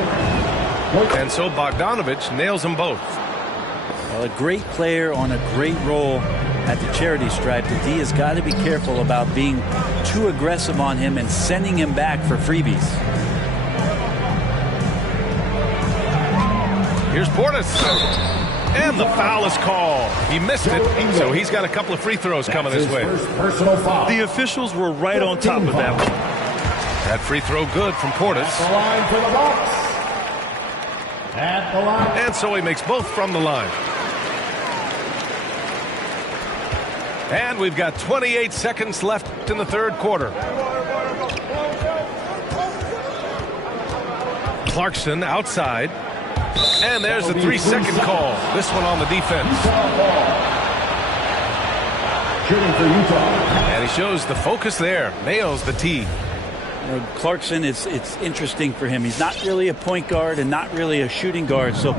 And so Bogdanovich nails them both. Well, a great player on a great role at the charity stripe. The D has got to be careful about being too aggressive on him and sending him back for freebies. Here's Portis. And the foul is called. He missed it, so he's got a couple of free throws coming his way. First personal foul. The officials were right on top of that one. That free throw good from Portis. The line for the Bucks. At the line. And so he makes both from the line. And we've got 28 seconds left in the third quarter. Clarkson outside. And there's the 3-second call. This one on the defense. Shooting for Utah. And he shows the focus there. Nails the tee. Clarkson, it's interesting for him. He's not really a point guard and not really a shooting guard. So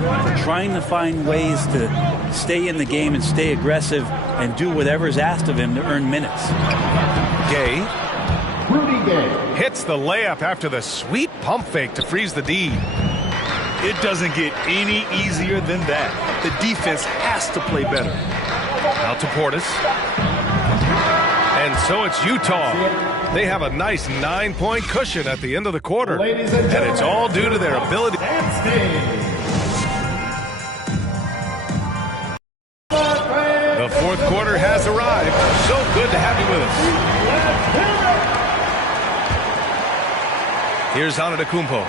trying to find ways to stay in the game and stay aggressive and do whatever's asked of him to earn minutes. Gay. Rudy Gay. Hits the layup after the sweet pump fake to freeze the D. It doesn't get any easier than that. The defense has to play better. Out to Portis. And so it's Utah. They have a nice 9-point cushion at the end of the quarter. And it's all due to their ability. Dance team. Here's Antetokounmpo.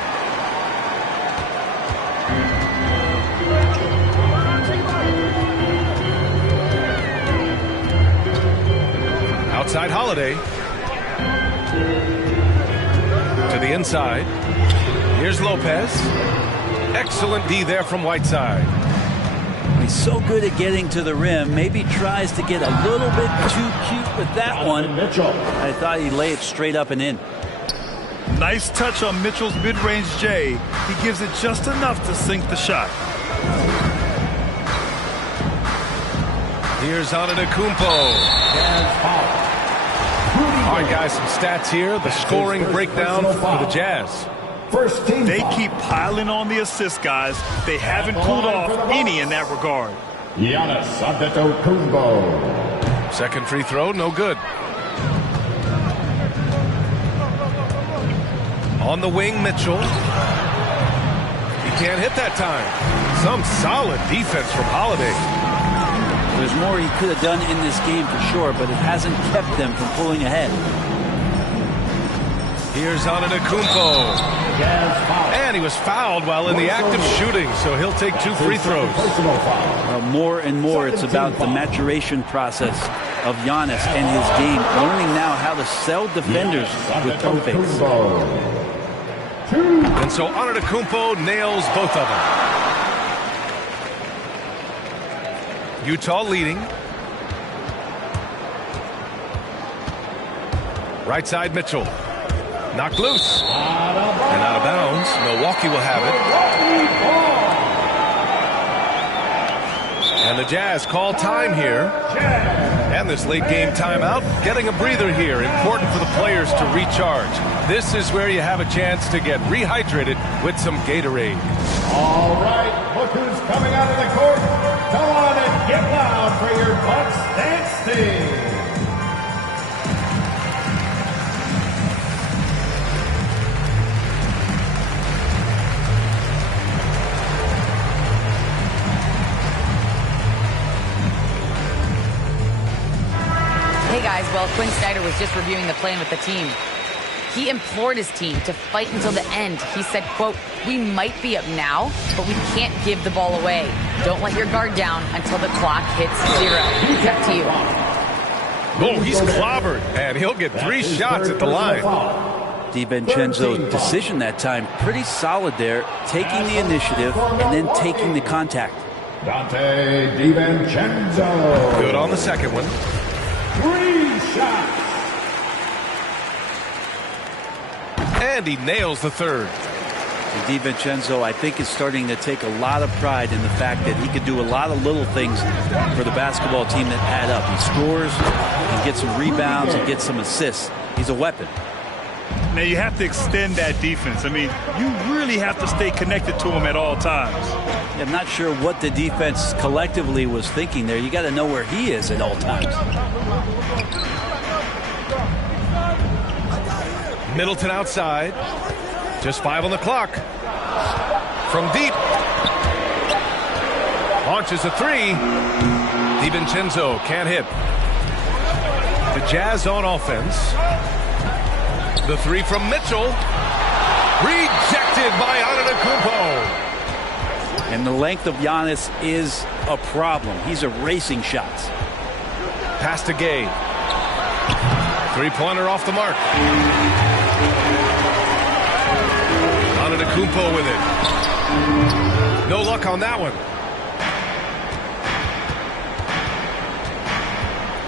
Outside Holiday. To the inside. Here's Lopez. Excellent D there from Whiteside. He's so good at getting to the rim. Maybe tries to get a little bit too cute with that one. I thought he'd lay it straight up and in. Nice touch on Mitchell's mid-range J. He gives it just enough to sink the shot. Here's Antetokounmpo. All right, guys, some stats here. The scoring breakdown for the Jazz. First team. They keep piling on the assist, guys. They haven't pulled off any in that regard. Giannis Antetokounmpo. Second free throw, no good. On the wing, Mitchell. He can't hit that time. Some solid defense from Holiday. There's more he could have done in this game for sure, but it hasn't kept them from pulling ahead. Here's Antetokounmpo. And he was fouled while in the act of shooting, so he'll take 2 free throws. More and more, it's about the maturation process of Giannis and his game, learning now how to sell defenders with pump fakes. And so Antetokounmpo nails both of them. Utah leading. Right side Mitchell. Knocked loose. And out of bounds. Milwaukee will have it. And the Jazz call time here. And this late game timeout, getting a breather here. Important for the players to recharge. This is where you have a chance to get rehydrated with some Gatorade. All right, look who's coming out of the court. Come on and get loud for your Bucks dance team. Hey guys, well, Quinn Snyder was just reviewing the plan with the team. He implored his team to fight until the end. He said, quote, "We might be up now, but we can't give the ball away. Don't let your guard down until the clock hits 0. Back to you." Oh, he's clobbered, and he'll get 3 shots at the line. DiVincenzo's decision that time, pretty solid there, taking the initiative and then taking the contact. Donte DiVincenzo. Good on the second one. 3 shots. And he nails the third. And DiVincenzo, I think, is starting to take a lot of pride in the fact that he could do a lot of little things for the basketball team that add up. He scores, and gets some rebounds, and gets some assists. He's a weapon. Now, you have to extend that defense. I mean, you really have to stay connected to him at all times. I'm not sure what the defense collectively was thinking there. You got to know where he is at all times. Middleton outside. Just 5 on the clock. From deep. Launches a 3. DiVincenzo can't hit. The Jazz on offense. The 3 from Mitchell. Rejected by Antetokounmpo. And the length of Giannis is a problem. He's erasing shots. Pass to Gay. 3-pointer off the mark. Antetokounmpo with it. No luck on that one.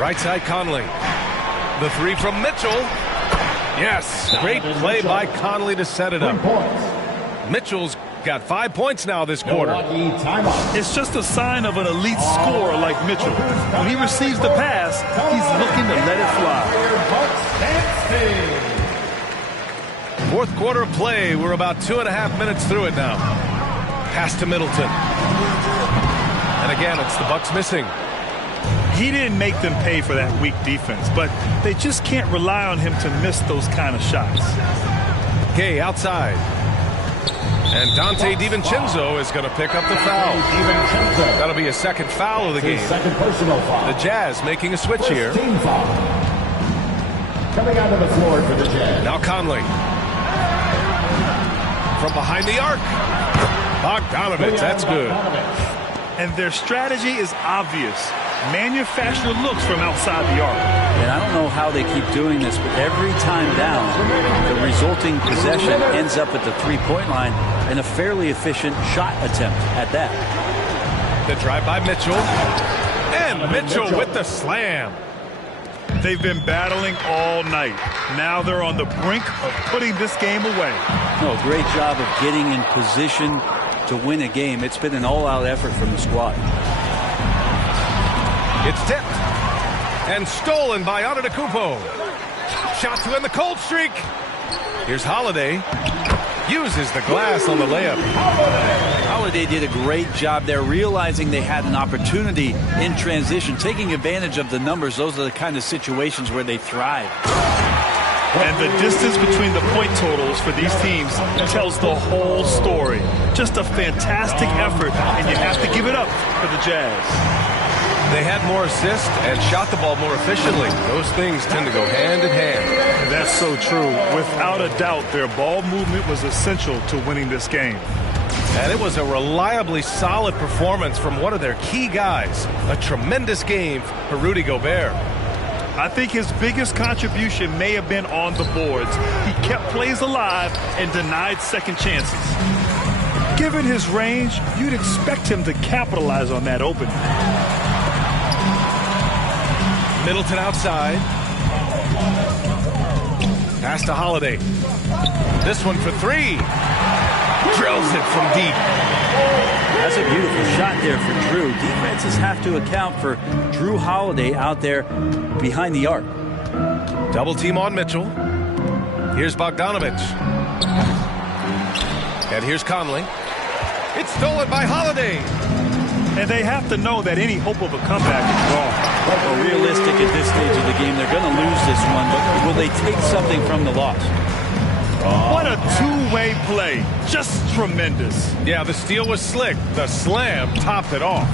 Right side Conley. The 3 from Mitchell. Yes, great play by Conley to set it up. Mitchell's got 5 points now this quarter. It's just a sign of an elite scorer like Mitchell. When he receives the pass, he's looking to let it fly. Fourth quarter of play. We're about 2.5 minutes through it now. Pass to Middleton. And again, it's the Bucks missing. He didn't make them pay for that weak defense, but they just can't rely on him to miss those kind of shots. Gay outside. And Donte DiVincenzo is going to pick up the foul. That'll be a second foul of the game. Second personal foul. The Jazz making a switch here. Team foul. Coming out of the floor for the Jazz. Now Conley. from behind the arc. Bogdanovich, that's good. And their strategy is obvious. Manufacture looks from outside the arc. And I don't know how they keep doing this, but every time down, the resulting possession ends up at the three-point line and a fairly efficient shot attempt at that. The drive by Mitchell. And Mitchell with the slam. They've been battling all night. Now they're on the brink of putting this game away. No, great job of getting in position to win a game. It's been an all-out effort from the squad. It's tipped and stolen by Antetokounmpo. Shot to end the cold streak. Here's Holiday. Uses the glass on the layup. Holiday did a great job there, realizing they had an opportunity in transition, taking advantage of the numbers. Those are the kind of situations where they thrive. And the distance between the point totals for these teams tells the whole story. Just a fantastic effort, and you have to give it up for the Jazz. They had more assists and shot the ball more efficiently. Those things tend to go hand in hand. That's so true. Without a doubt, their ball movement was essential to winning this game. And it was a reliably solid performance from one of their key guys. A tremendous game for Rudy Gobert. I think his biggest contribution may have been on the boards. He kept plays alive and denied second chances. Given his range, you'd expect him to capitalize on that opening. Middleton outside. Pass to Holiday. This one for three. Drills it from deep. That's a beautiful shot there for Drew. Defenses have to account for Drew Holiday out there behind the arc. Double team on Mitchell. Here's Bogdanovich. And here's Conley. It's stolen by Holiday. And they have to know that any hope of a comeback is gone. Well, realistic at this stage of the game. They're going to lose this one, but will they take something from the loss? What a two-way play. Just tremendous. Yeah, the steal was slick. The slam topped it off.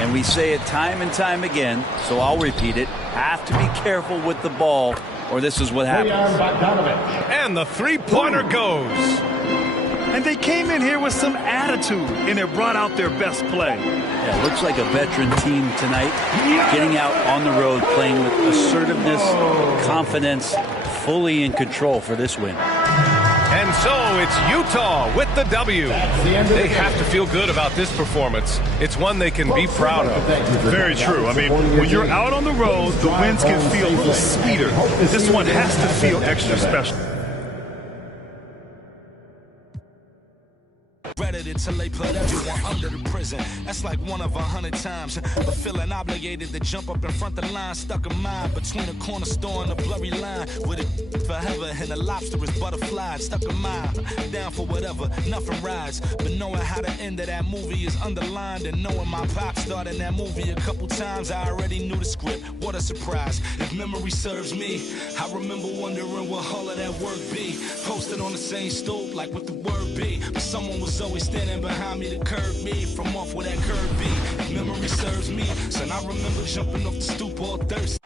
And we say it time and time again, so I'll repeat it. Have to be careful with the ball, or this is what happens. And the three-pointer goes. And they came in here with some attitude, and it brought out their best play. Yeah, looks like a veteran team tonight, getting out on the road, playing with assertiveness, confidence, fully in control for this win. And so it's Utah with the W. They have to feel good about this performance. It's one they can be proud of. Very true. I mean, when you're out on the road, the wins can feel a little sweeter. This one has to feel extra special. Till they put everyone under the prison. That's like one of 100 times. But feeling obligated to jump up in front the line, stuck in mind between a corner store and a blurry line. With it forever and a lobster is butterfly. Stuck in mind, down for whatever, nothing rides. But knowing how the end of that movie is underlined, and knowing my pop starred in that movie a couple times, I already knew the script. What a surprise. If memory serves me, I remember wondering what all of that work be. Posted on the same stoop, like what the word be. But someone was always standing behind me to curb me from off where that curb be. If memory serves me, son, I remember jumping off the stoop all thirsty.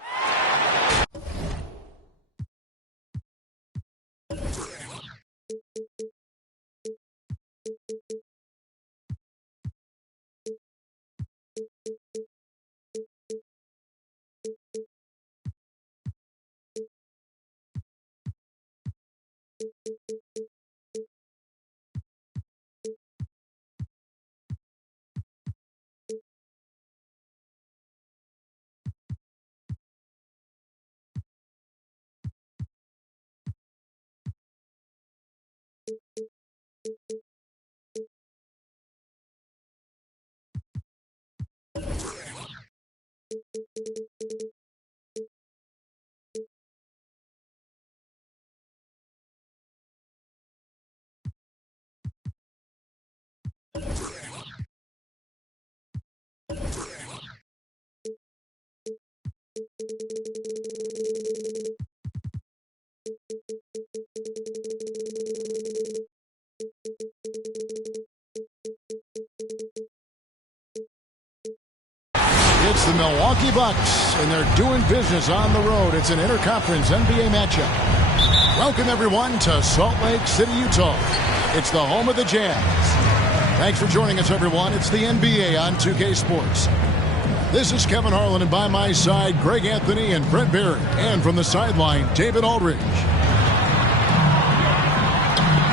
It's the Milwaukee Bucks, and they're doing business on the road. It's an interconference NBA matchup. Welcome, everyone, to Salt Lake City, Utah. It's the home of the Jazz. Thanks for joining us, everyone. It's the NBA on 2K Sports. This is Kevin Harlan, and by my side, Greg Anthony and Brent Barry. And from the sideline, David Aldridge.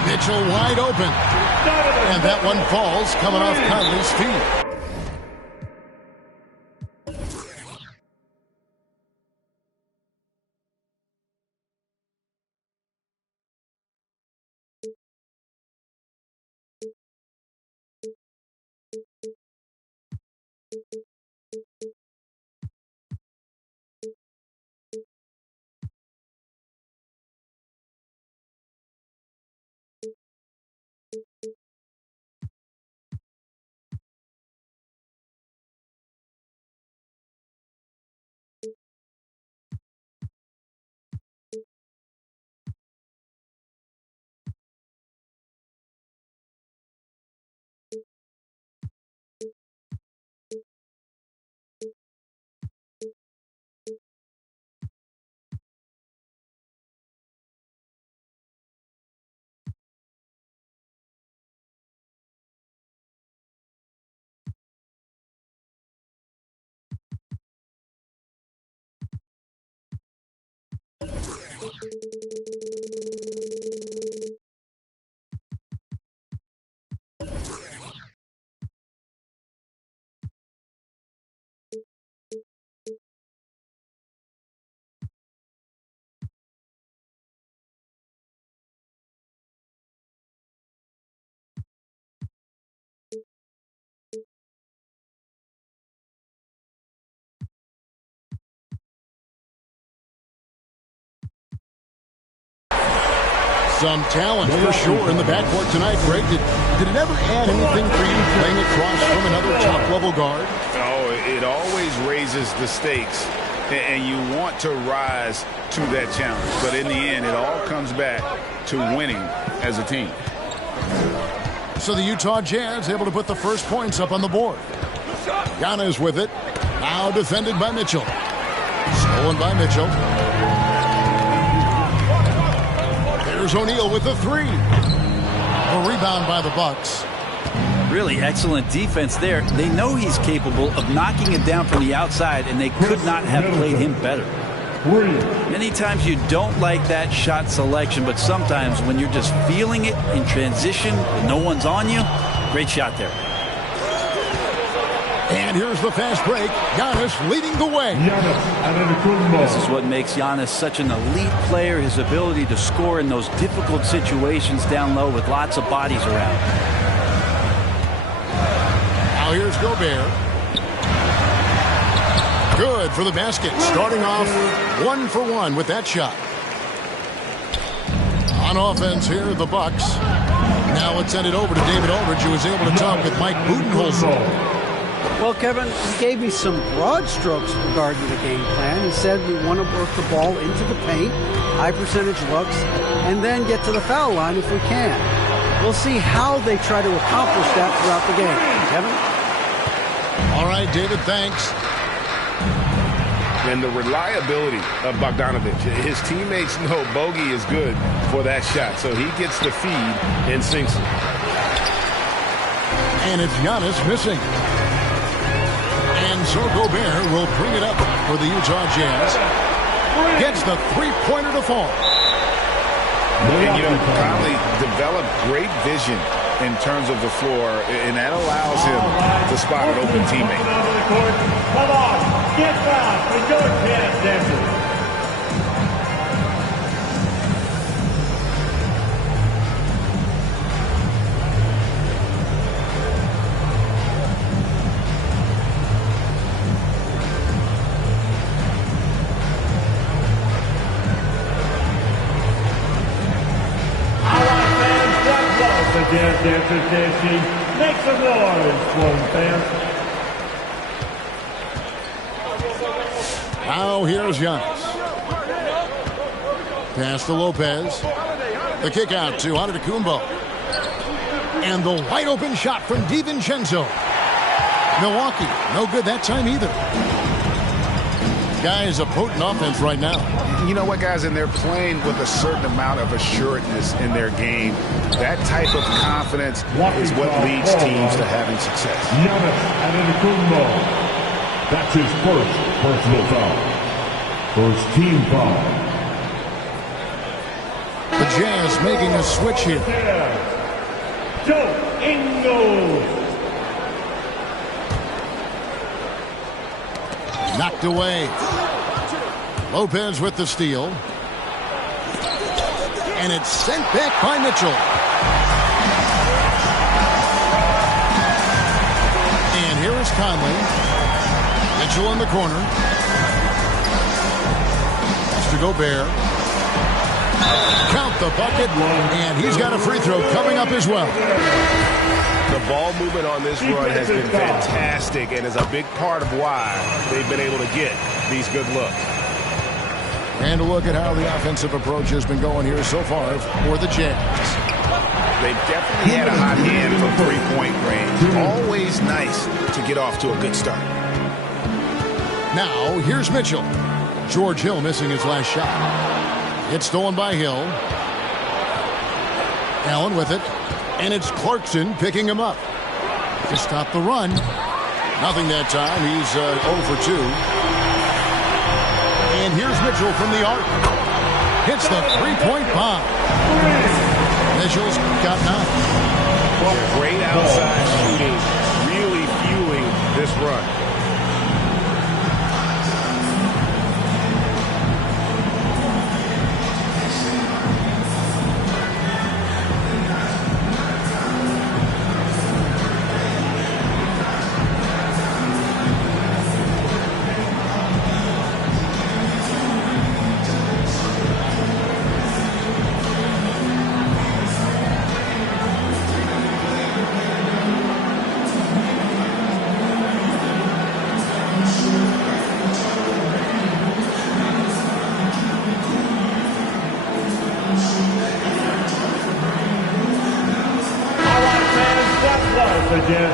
Mitchell wide open. And that one falls, coming off Conley's feet. Some talent for sure in the backcourt tonight, Greg. Did it ever add anything for you playing across from another top-level guard? Oh, it always raises the stakes, and you want to rise to that challenge. But in the end, it all comes back to winning as a team. So the Utah Jazz able to put the first points up on the board. Giannis with it. Now defended by Mitchell. Stolen by Mitchell. There's O'Neal with the three. A rebound by the Bucks. Really excellent defense there. They know he's capable of knocking it down from the outside, and they could not have played him better. Many times you don't like that shot selection, but sometimes when you're just feeling it in transition and no one's on you, great shot there. And here's the fast break. Giannis leading the way. This is what makes Giannis such an elite player, his ability to score in those difficult situations down low with lots of bodies around. Now here's Gobert. Good for the basket. Starting off 1-for-1 with that shot. On offense here, the Bucks. Now let's send it over to David Aldridge, who was able to talk with Mike Budenholzer. Well, Kevin, he gave me some broad strokes regarding the game plan. He said we want to work the ball into the paint, high percentage looks, and then get to the foul line if we can. We'll see how they try to accomplish that throughout the game. Kevin? All right, David, thanks. And the reliability of Bogdanovic. His teammates know Bogey is good for that shot, so he gets the feed and sinks it. And it's Giannis missing. And so Gobert will bring it up for the Utah Jazz. Gets the three-pointer to fall. And, you know, Conley developed great vision in terms of the floor, and that allows him to spot an open teammate. Come on, get back for your Jazz dancers. Jazz dancers dancing. Make some noise for them, fans. Now here's Giannis. Pass to Lopez. The kick out to Antetokounmpo. And the wide open shot from DiVincenzo. Milwaukee, no good that time either. Guys, a potent offense right now. You know what, guys? And they're playing with a certain amount of assuredness in their game. That type of confidence is what leads teams to having success. Giannis Antetokounmpo. That's his first personal foul. First team foul. The Jazz making a switch here. Joe Ingles. Knocked away. Lopez with the steal. And it's sent back by Mitchell. And here is Conley. Mitchell in the corner. That's to Gobert. Count the bucket. And he's got a free throw coming up as well. The ball movement on this run has been fantastic and is a big part of why they've been able to get these good looks. And a look at how the offensive approach has been going here so far for the Jazz. They've definitely had a hot hand from three-point range. Always nice to get off to a good start. Now, here's Mitchell. George Hill missing his last shot. It's stolen by Hill. Allen with it. And it's Clarkson picking him up to stop the run. Nothing that time. He's 0 for 2. And here's Mitchell from the arc. Hits the three-point bomb. Mitchell's got 9. Great outside shooting, really fueling this run.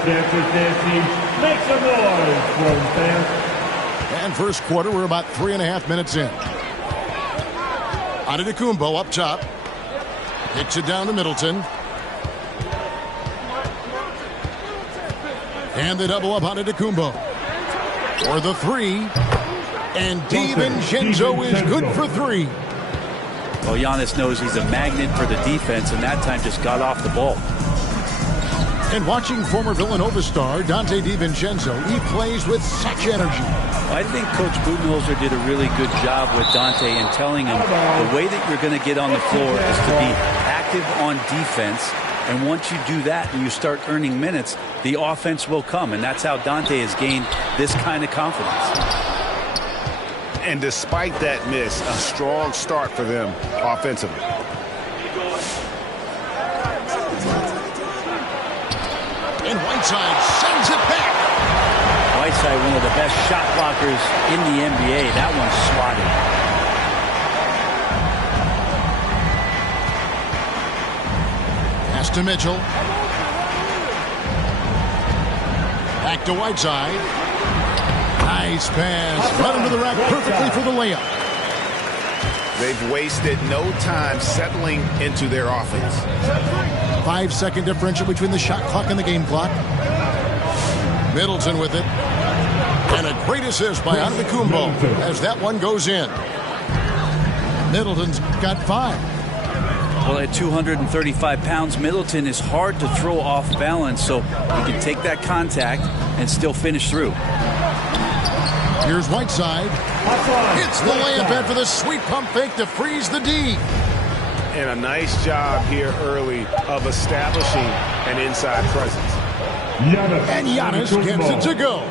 Make some noise for them, fans. And first quarter, we're about 3.5 minutes in. Antetokounmpo up top. Kicks it down to Middleton. And they double up Antetokounmpo for the three. And DiVincenzo is good for 3. Well, Giannis knows he's a magnet for the defense, and that time just got off the ball. And watching former Villanova star Donte DiVincenzo, he plays with such energy. I think Coach Budenholzer did a really good job with Donte in telling him the way that you're going to get on the floor is to be active on defense. And once you do that and you start earning minutes, the offense will come. And that's how Donte has gained this kind of confidence. And despite that miss, a strong start for them offensively. And Whiteside sends it back. Whiteside, one of the best shot blockers in the NBA. That one's swatted. Pass to Mitchell. Back to Whiteside. Nice pass. Right into the rack perfectly for the layup. They've wasted no time settling into their offense. 5-second differential between the shot clock and the game clock. Middleton with it. And a great assist by Antetokounmpo as that one goes in. Middleton's got 5. Well, at 235 pounds, Middleton is hard to throw off balance, so he can take that contact and still finish through. Here's Whiteside. Hits the layup in for the sweet pump fake to freeze the D. And a nice job here early of establishing an inside presence. And Giannis gets it to go.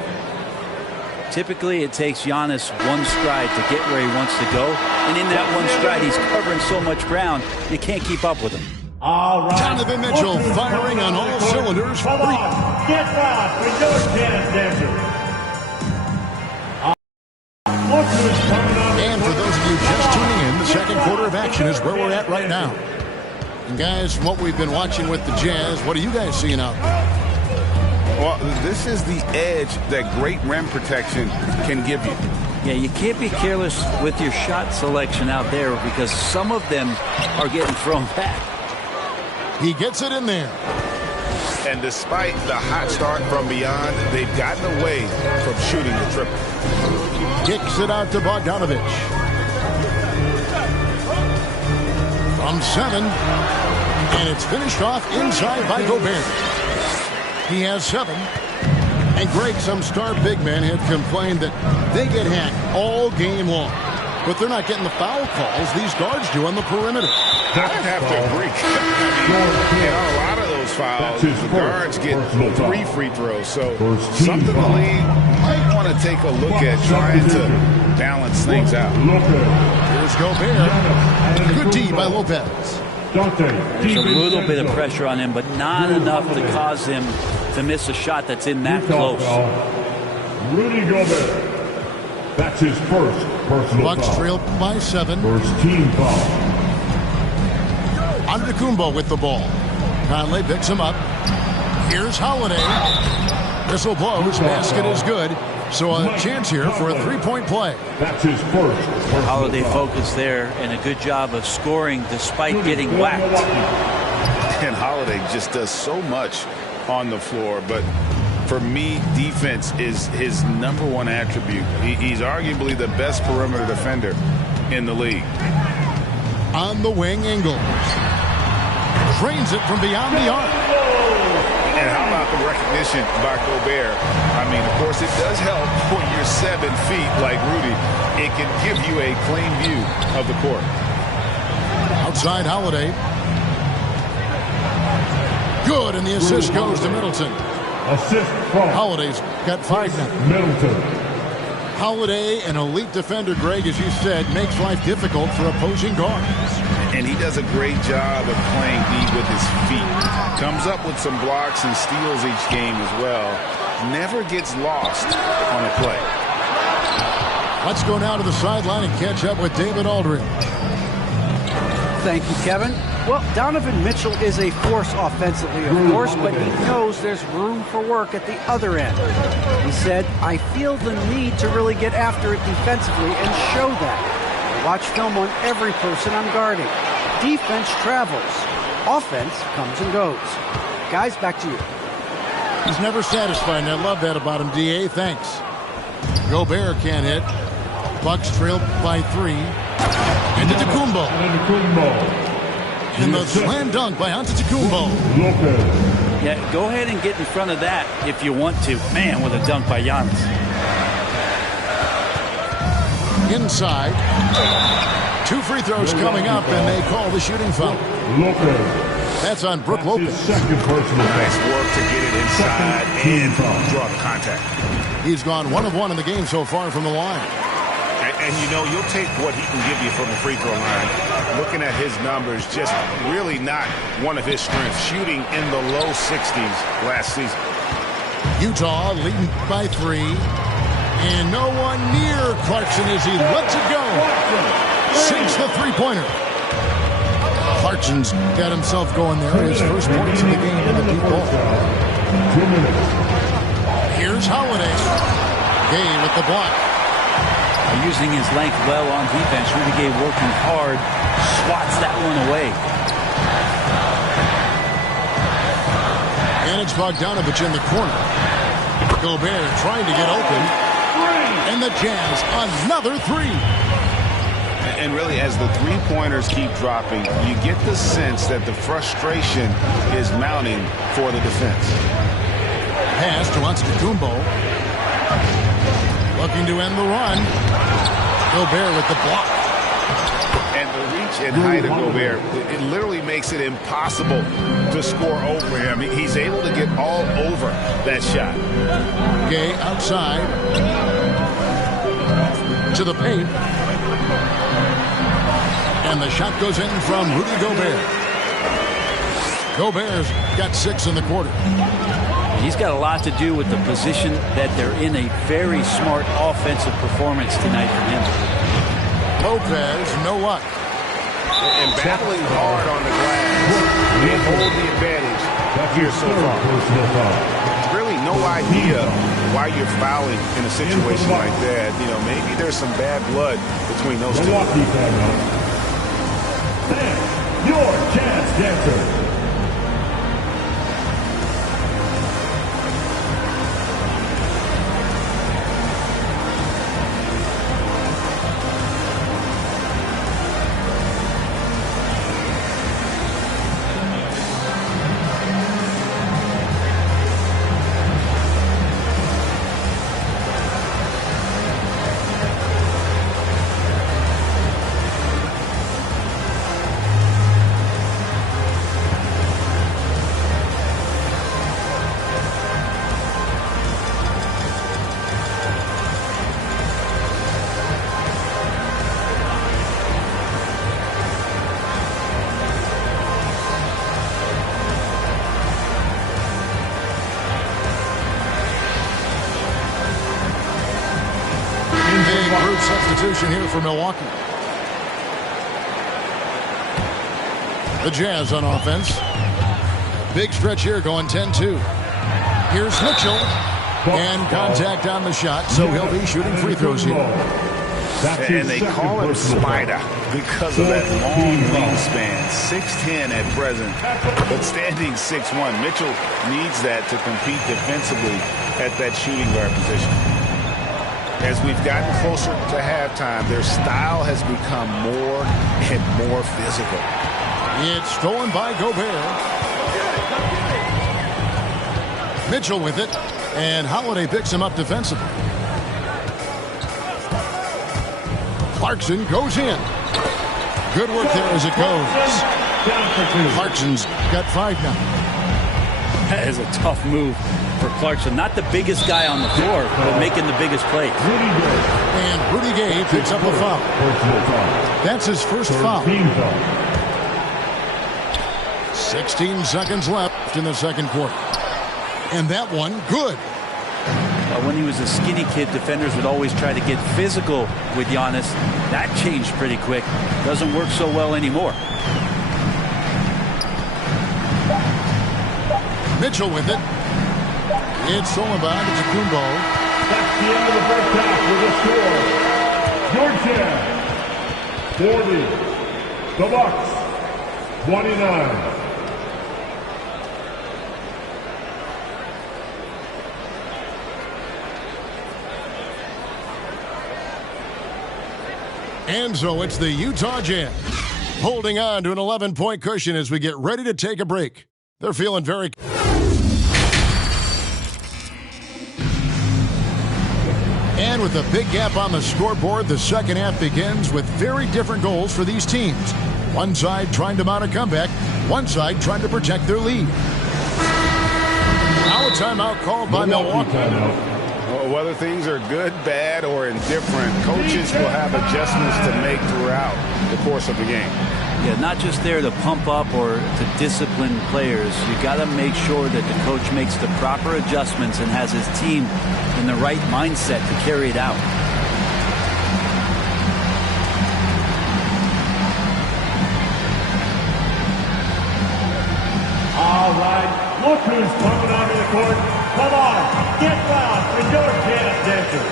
Typically, it takes Giannis one stride to get where he wants to go. And in that one stride, he's covering so much ground, you can't keep up with him. All right. Donovan Mitchell firing on all cylinders. Come on, get loud for your Jazz dancers. And for those of you just tuning in, the second quarter of action is where we're at right now. And guys, what we've been watching with the Jazz, what are you guys seeing out there? Well, this is the edge that great rim protection can give you. Yeah, you can't be careless with your shot selection out there because some of them are getting thrown back. He gets it in there. And despite the hot start from beyond, they've gotten away from shooting the triple. Kicks it out to Bogdanovich. From 7. And it's finished off inside by Gobert. He has 7. And Greg, some star big men have complained that they get hacked all game long. But they're not getting the foul calls these guards do on the perimeter. I have to agree. And on a lot of those fouls, the guards get 3 free throws. So something the league might want to take a look at trying to balance things out. Here's Gobert. Good D by Lopez. There's a little bit of pressure on him, but not enough to cause him to miss a shot that's in that close. Rudy Gobert. That's his first personal Bucks foul. trail by 7. First team foul. Antetokounmpo with the ball. Conley picks him up. Here's Holiday. Whistle blows. Basket is good. So a chance here for a 3-point play. That's his first. Holiday focused there and a good job of scoring despite getting whacked. And Holiday just does so much on the floor, but for me, defense is his #1 attribute. He's arguably the best perimeter defender in the league. On the wing, Ingles. Drains it from beyond the arc. And how about the recognition by Gobert? I mean, of course, it does help when you're 7 feet like Rudy. It can give you a clean view of the court. Outside Holiday. Good, and the assist goes to Middleton. Assist from Holiday's got 5 now. Middleton. Holiday, an elite defender, Greg, as you said, makes life difficult for opposing guards. And he does a great job of playing D with his feet. Comes up with some blocks and steals each game as well. Never gets lost on a play. Let's go now to the sideline and catch up with David Aldridge. Thank you, Kevin. Well, Donovan Mitchell is a force offensively, of course, but he knows there's room for work at the other end. He said, I feel the need to really get after it defensively and show that. I watch film on every person I'm guarding. Defense travels. Offense comes and goes. Guys, back to you. He's never satisfied, and I love that about him, D.A. Thanks. Gobert can't hit. Bucks trail by 3. Antetokounmpo. And the slam dunk by Antetokounmpo. Yeah, go ahead and get in front of that if you want to. Man, with a dunk by Giannis. Inside. 2 free throws coming up, and they call the shooting foul. That's on Brook Lopez. Second personal foul. Nice work to get it inside and draw the contact. He's gone 1 of 1 in the game so far from the line. And you know, you'll take what he can give you from the free throw line. Looking at his numbers, just really not one of his strengths. Shooting in the low 60s last season. Utah leading by 3. And no one near Clarkson as he lets it go. Sinks the three-pointer. Clarkson's got himself going there. His first points in the game in the deep ball. 2 minutes. Here's Holiday. Gay with the block. Using his length well on defense. Rudy Gay working hard. Swats that one away. And it's Bogdanovich in the corner. Gobert trying to get open. And the Jazz, another 3. And really, as the three-pointers keep dropping, you get the sense that the frustration is mounting for the defense. Pass to Antetokounmpo. Looking to end the run. Gobert with the block. And the reach and height of Gobert, it literally makes it impossible to score over him. He's able to get all over that shot. Gay outside. To the paint. And the shot goes in from Rudy Gobert. Gobert's got 6 in the quarter. He's got a lot to do with the position that they're in. A very smart offensive performance tonight from him. Lopez, no luck. And battling hard on the glass. They hold the advantage here so far. Really no idea why you're fouling in a situation like that. You know, maybe there's some bad blood between those two. Your chance dancer. Substitution here for Milwaukee. The Jazz on offense. Big stretch here going 10-2. Here's Mitchell. And contact on the shot, so he'll be shooting free throws here. And they call him Spider because of that long wingspan. 6'10" at present, but standing 6'1". Mitchell needs that to compete defensively at that shooting guard position. As we've gotten closer to halftime, their style has become more and more physical. It's stolen by Gobert. Mitchell with it, and Holiday picks him up defensively. Clarkson goes in. Good work there as it goes. Clarkson's got 5 now. That is a tough move for Clarkson. Not the biggest guy on the floor, but making the biggest plays. And Rudy Gay picks up a foul. That's his first foul. 16 seconds left in the second quarter. And that one, good. When he was a skinny kid, defenders would always try to get physical with Giannis. That changed pretty quick. Doesn't work so well anymore. Mitchell with it. It's Solomon to Kumbo. That's the end of the first half with a score. Georgia 40. The Bucks 29. And so it's the Utah Jazz holding on to an 11-point cushion as we get ready to take a break. They're feeling very... And with a big gap on the scoreboard, the second half begins with very different goals for these teams. One side trying to mount a comeback, one side trying to protect their lead. Now a timeout called by Milwaukee. Whether things are good, bad, or indifferent, coaches will have adjustments to make throughout the course of the game. Yeah, not just there to pump up or to discipline players. You got to make sure that the coach makes the proper adjustments and has his team in the right mindset to carry it out. All right, look who's coming onto the court. Come on, get loud for your Jazz dancers.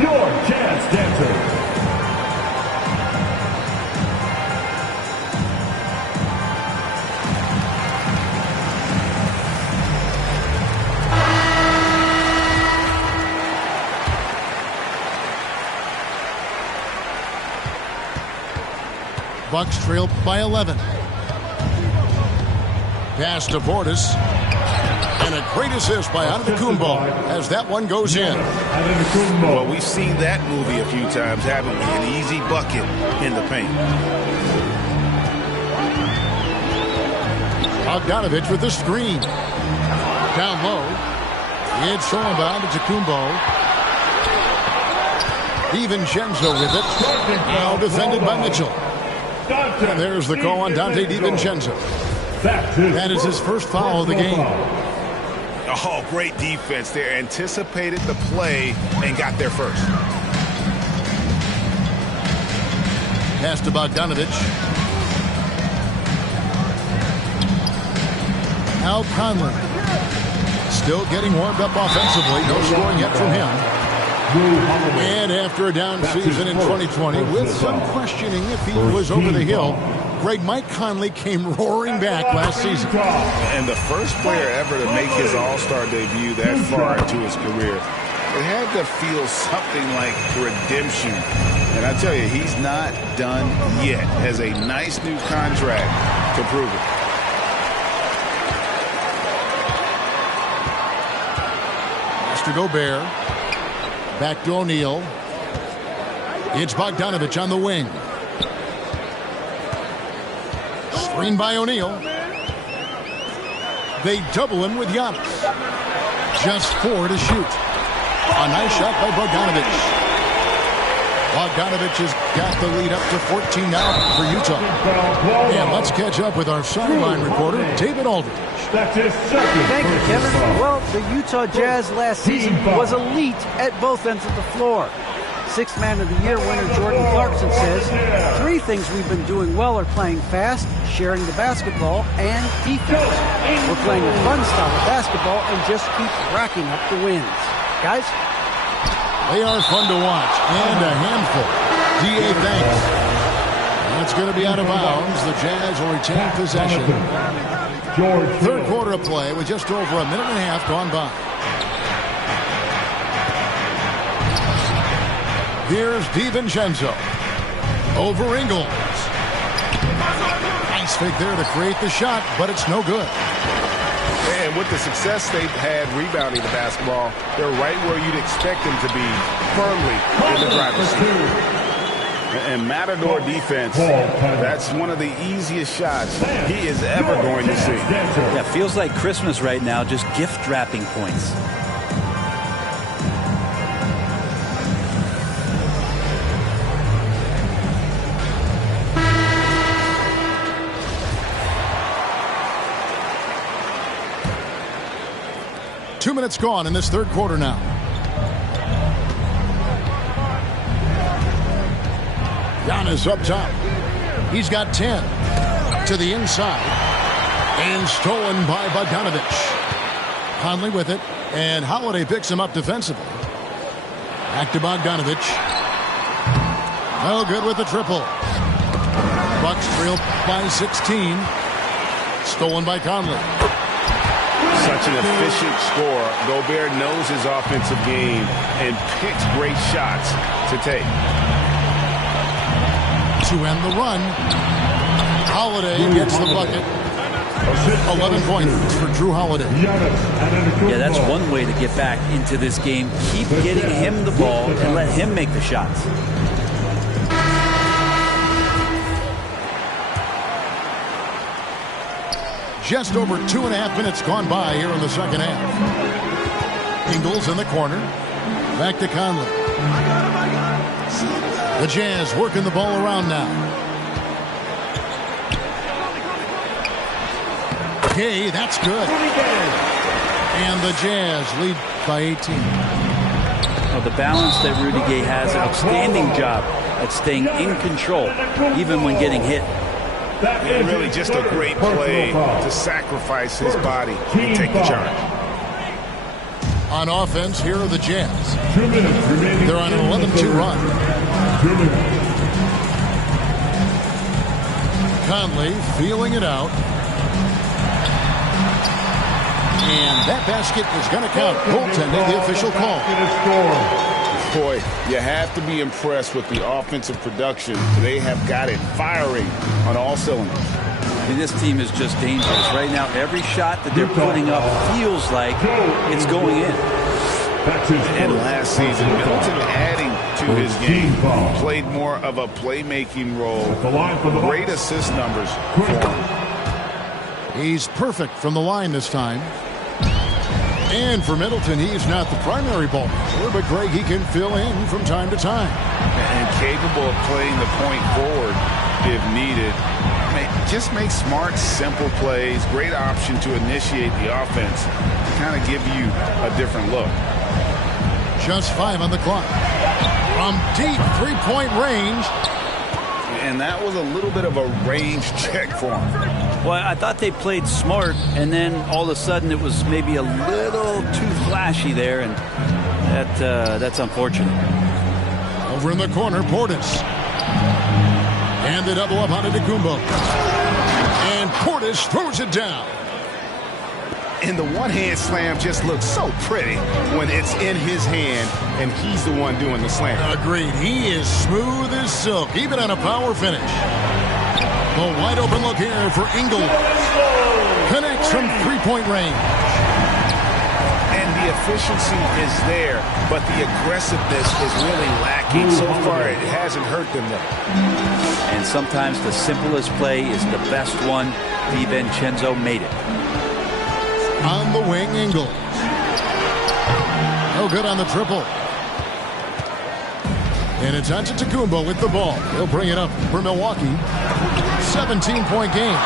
Your Jazz dancer. Bucks trail by 11. Pass to Portis. And a great assist by Antetokounmpo as that one goes in. Well, we've seen that movie a few times, haven't we? An easy bucket in the paint. Bogdanovich with the screen. Down low. It's Solomon to Antetokounmpo. DiVincenzo with it. Now defended by Mitchell. And there's the call on Dante DiVincenzo. That is his first foul of the game. Oh, great defense there. Anticipated the play and got there first. Pass to Bogdanovich. Now Conley. Still getting warmed up offensively. No scoring yet from him. And after a down season in 2020, with some questioning if he was over the hill, great Mike Conley came roaring back last season. And the first player ever to make his All-Star debut that far into his career. It had to feel something like redemption. And I tell you, he's not done yet. Has a nice new contract to prove it. Mr. Gobert. Back to O'Neal. It's Bogdanovich on the wing. Screen by O'Neal. They double him with Giannis. Just 4 to shoot. A nice shot by Bogdanovich. Bogdanovich has got the lead up to 14 now for Utah. And let's catch up with our sideline reporter, David Aldridge. Thank you, Kevin. Well, the Utah Jazz last season was elite at both ends of the floor. Sixth Man of the Year winner Jordan Clarkson says, 3 things we've been doing well are playing fast, sharing the basketball, and defense. We're playing a fun style of basketball and just keep racking up the wins. Guys? They are fun to watch and a handful. D.A. thanks. That's going to be out of bounds. The Jazz will retain possession. Third quarter of play with just over a minute and a half gone by. Here's DiVincenzo. Over Ingles. Nice fake there to create the shot, but it's no good. And with the success they've had rebounding the basketball, they're right where you'd expect them to be, firmly in the driver's seat. And Matador defense, that's one of the easiest shots he is ever going to see. Yeah, feels like Christmas right now, just gift wrapping points. Two minutes gone in this third quarter now. Giannis up top. He's got 10 to the inside. And stolen by Bogdanovich. Conley with it. And Holiday picks him up defensively. Back to Bogdanovich. No good with the triple. Bucks trail by 16. Stolen by Conley. Such an efficient scorer. Gobert knows his offensive game and picks great shots to take. To end the run, Holiday gets the bucket. 11 points for Drew Holiday. Yeah, that's one way to get back into this game. Keep getting him the ball and let him make the shots. Just over 2.5 minutes gone by here in the second half. Ingles in the corner. Back to Conley. The Jazz working the ball around now. Okay, that's good. And the Jazz lead by 18. Well, the balance that Rudy Gay has, an outstanding job at staying in control, even when getting hit. And really just a great play to sacrifice his body and take the charge. On offense, here are the Jazz. They're on an 11-2 run. Conley feeling it out. And that basket is going to count. Goaltending, the official call. Boy, you have to be impressed with the offensive production. They have got it firing on all cylinders. I mean, this team is just dangerous. Right now, every shot that they're putting up feels like it's going in. And last season, Middleton adding to his game. He played more of a playmaking role. Great assist numbers for him. He's perfect from the line this time. And for Middleton, he's not the primary ball handler, but Greg, he can fill in from time to time. And capable of playing the point forward if needed. just make smart, simple plays. Great option to initiate the offense, to kind of give you a different look. Just 5 on the clock. From deep three-point range. And that was a little bit of a range check for him. Well, I thought they played smart, and then all of a sudden it was maybe a little too flashy there, and that's unfortunate. Over in the corner, Portis. And the double up on Antetokounmpo. And Portis throws it down. And the one-hand slam just looks so pretty when it's in his hand and he's the one doing the slam. Agreed. He is smooth as silk, even on a power finish. The wide open look here for Ingles. Connects from three-point range. And the efficiency is there, but the aggressiveness is really lacking. So far, it hasn't hurt them though. And sometimes the simplest play is the best one. DiVincenzo made it. On the wing, Ingles. No good on the triple. And it's Antetokounmpo with the ball. He'll bring it up for Milwaukee. 17-point game.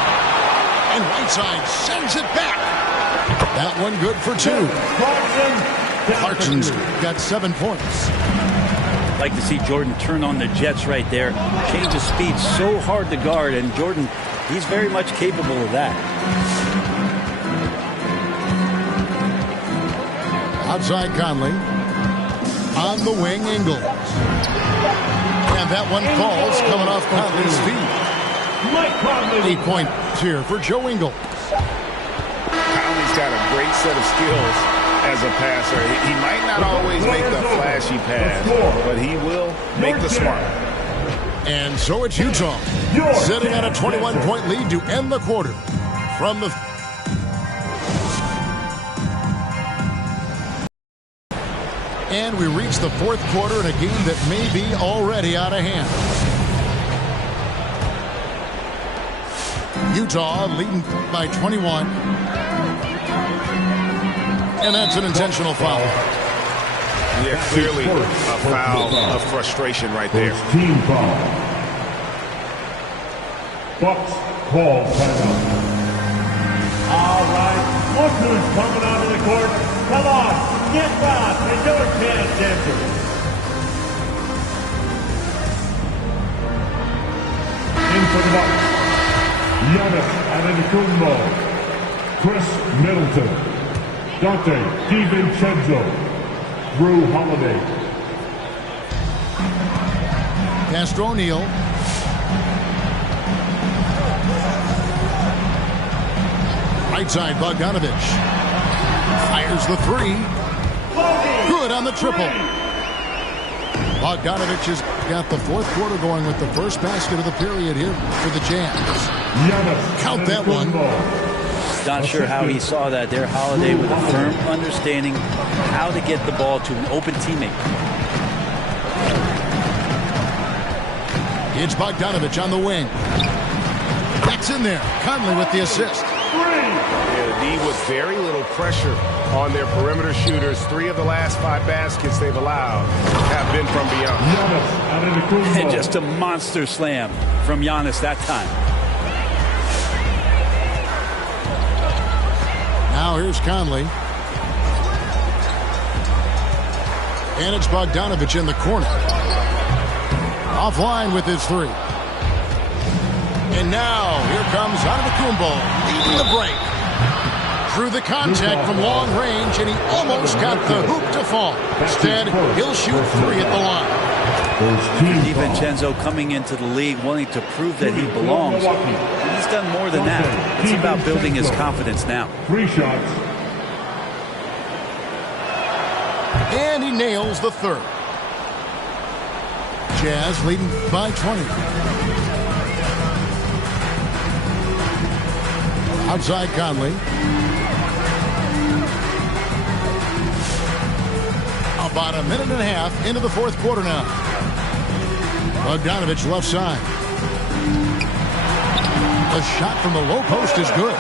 And Whiteside sends it back. That one good for 2. Clarkson's got 7 points. I'd like to see Jordan turn on the Jets right there. Change of speed so hard to guard, and Jordan, he's very much capable of that. Outside Conley. On the wing, Ingles. And that one falls coming off Conley's feet. 8 points here for Joe Ingles. Conley's got a great set of skills as a passer. He might not always make the flashy pass, but he will make the smart. And so it's Utah, sitting on a 21-point lead to end the quarter. From the... And we reach the fourth quarter in a game that may be already out of hand. Utah leading by 21. And that's an intentional foul. Yeah, clearly a foul of frustration right there. Team foul. Bucks call timeout. All right, look who's coming onto the court. Come on. Get back and your chance, Denver. In for the Bucks, Giannis Antetokounmpo, Chris Middleton, Dante DiVincenzo, Drew Holiday. Castro O'Neal. Right side, Bogdanovich. Fires the 3. Good on the triple. Bogdanovich has got the fourth quarter going with the first basket of the period here for the Jazz. Count that one. Not sure how he saw that there. Holiday with a firm understanding how to get the ball to an open teammate. It's Bogdanovich on the wing. That's in there. Conley with the assist. Yeah, the D with very little pressure on their perimeter shooters. 3 of the last 5 baskets they've allowed have been from beyond. And just a monster slam from Giannis that time. Now here's Conley. And it's Bogdanovich in the corner. Offline with his 3. And now, here comes Antetokounmpo leading the break. Through the contact from long range, and he almost got the hoop to fall. Instead, he'll shoot 3 at the line. DiVincenzo coming into the league wanting to prove that he belongs. He's done more than that. It's about building his confidence now. 3 shots. And he nails the 3rd. Jazz leading by 20. Outside Conley. About a minute and a half into the fourth quarter now. Bogdanovich left side. The shot from the low post is good.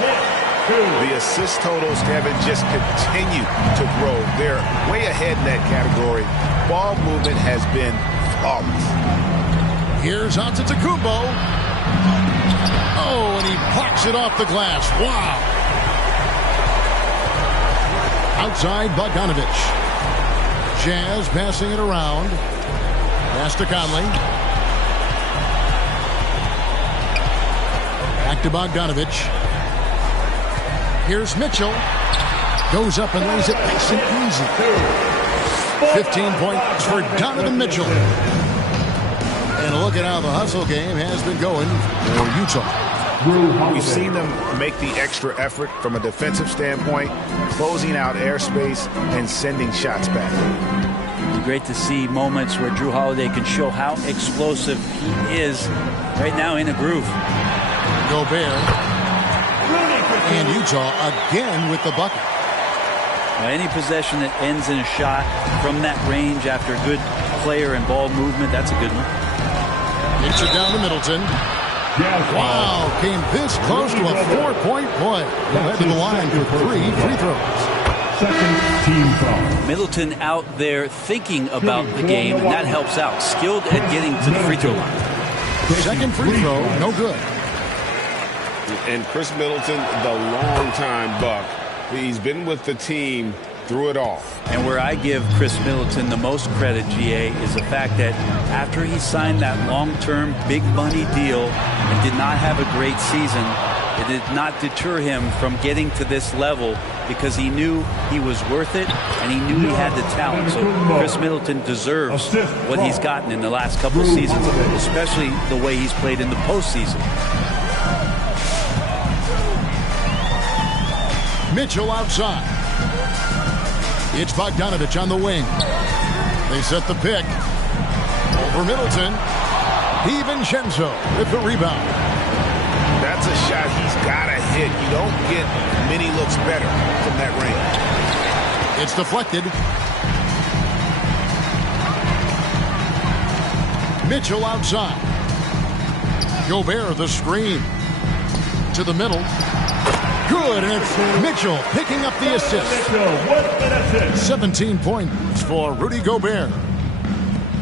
The assist totals, Kevin, just continue to grow. They're way ahead in that category. Ball movement has been flawless. Here's Antetokounmpo. Oh, and he blocks it off the glass. Wow. Outside Bogdanovich. Jazz passing it around. Pass to Conley. Back to Bogdanovich. Here's Mitchell. Goes up and lays it nice and easy. 15 points for Donovan Mitchell. And look at how the hustle game has been going for Utah. We've seen them make the extra effort from a defensive standpoint, closing out airspace and sending shots back. Great to see moments where Jrue Holiday can show how explosive he is right now in a groove. Gobert. And Utah again with the bucket. Any possession that ends in a shot from that range after good player and ball movement, that's a good one. Hits it down to Middleton. Wow, came this close to a 4-point play. He'll head to the line for 3 free throws. Second team foul. Middleton out there thinking about the game, and that helps out. Skilled at getting to the free throw line. Second free throw, no good. And Chris Middleton, the longtime Buck. He's been with the team through it all. And where I give Chris Middleton the most credit, GA, is the fact that after he signed that long-term big money deal and did not have a great season, it did not deter him from getting to this level because he knew he was worth it and he knew he had the talent. So Chris Middleton deserves what he's gotten in the last couple of seasons, especially the way he's played in the postseason. Mitchell outside. It's Bogdanovich on the wing. They set the pick. Over Middleton. DiVincenzo with the rebound. That's a shot he's got to hit. You don't get many looks better from that range. It's deflected. Mitchell outside. Gobert the screen. To the middle. Good, and it's Mitchell picking up the assist. 17 points for Rudy Gobert.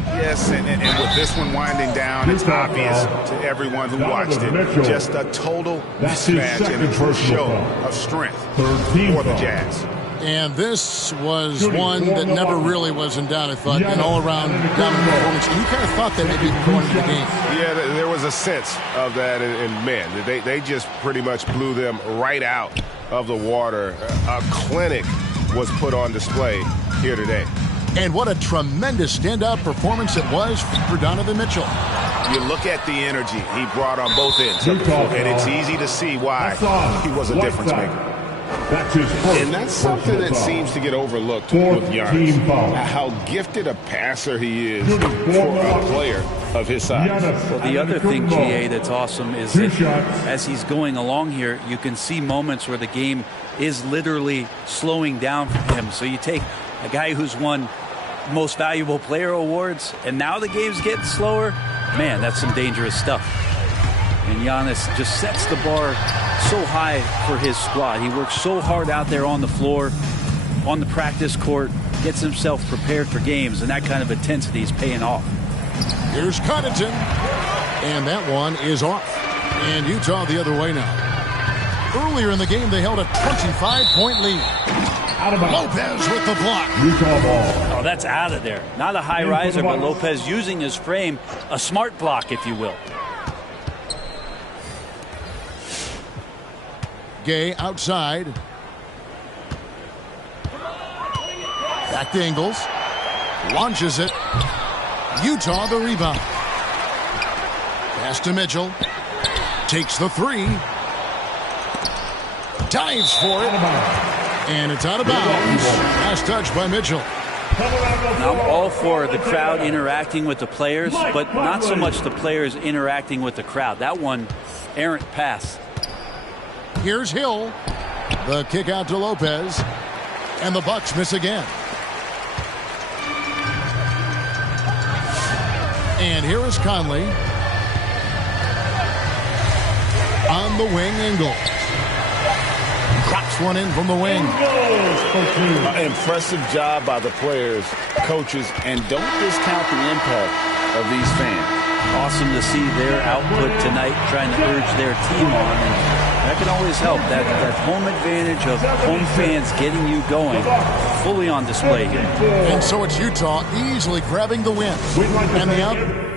Yes, and with this one winding down, it's obvious to everyone who watched it. Just a total mismatch and a true show of strength for the Jazz. And this was one that never really was in doubt, I thought, an all-around dominant performance. And you kind of thought that maybe going into the game. Yeah, there was a sense of that, and man, they just pretty much blew them right out of the water. A clinic was put on display here today. And what a tremendous standout performance it was for Donovan Mitchell. You look at the energy he brought on both ends of the floor, and it's easy to see why he was a difference maker. And that's something that seems to get overlooked with Giannis. How gifted a passer he is for a player of his size. Well, the other thing, GA, that's awesome is that as he's going along here, you can see moments where the game is literally slowing down for him. So you take a guy who's won most valuable player awards, and now the game's getting slower. Man, that's some dangerous stuff. And Giannis just sets the bar so high for his squad. He works so hard out there on the floor, on the practice court, gets himself prepared for games, and that kind of intensity is paying off. Here's Connaughton, and that one is off. And Utah the other way now. Earlier in the game, they held a 25-point lead. Lopez with the block. Oh, that's out of there. Not a high riser, but Lopez using his frame, a smart block, if you will. Gay outside. Back to Ingles. Launches it. Utah the rebound. Pass to Mitchell. Takes the three. Dives for it. And it's out of bounds. Last touch by Mitchell. I'm all for the crowd interacting with the players, but not so much the players interacting with the crowd. That one, errant pass. Here's Hill. The kick out to Lopez. And the Bucks miss again. And here is Conley. On the wing, Ingles. Drops one in from the wing. Impressive job by the players, coaches, and don't discount the impact of these fans. awesome to see their output tonight, trying to urge their team on. And that can always help. That home advantage of home fans getting you going, fully on display here. And so it's Utah easily grabbing the win. And the out.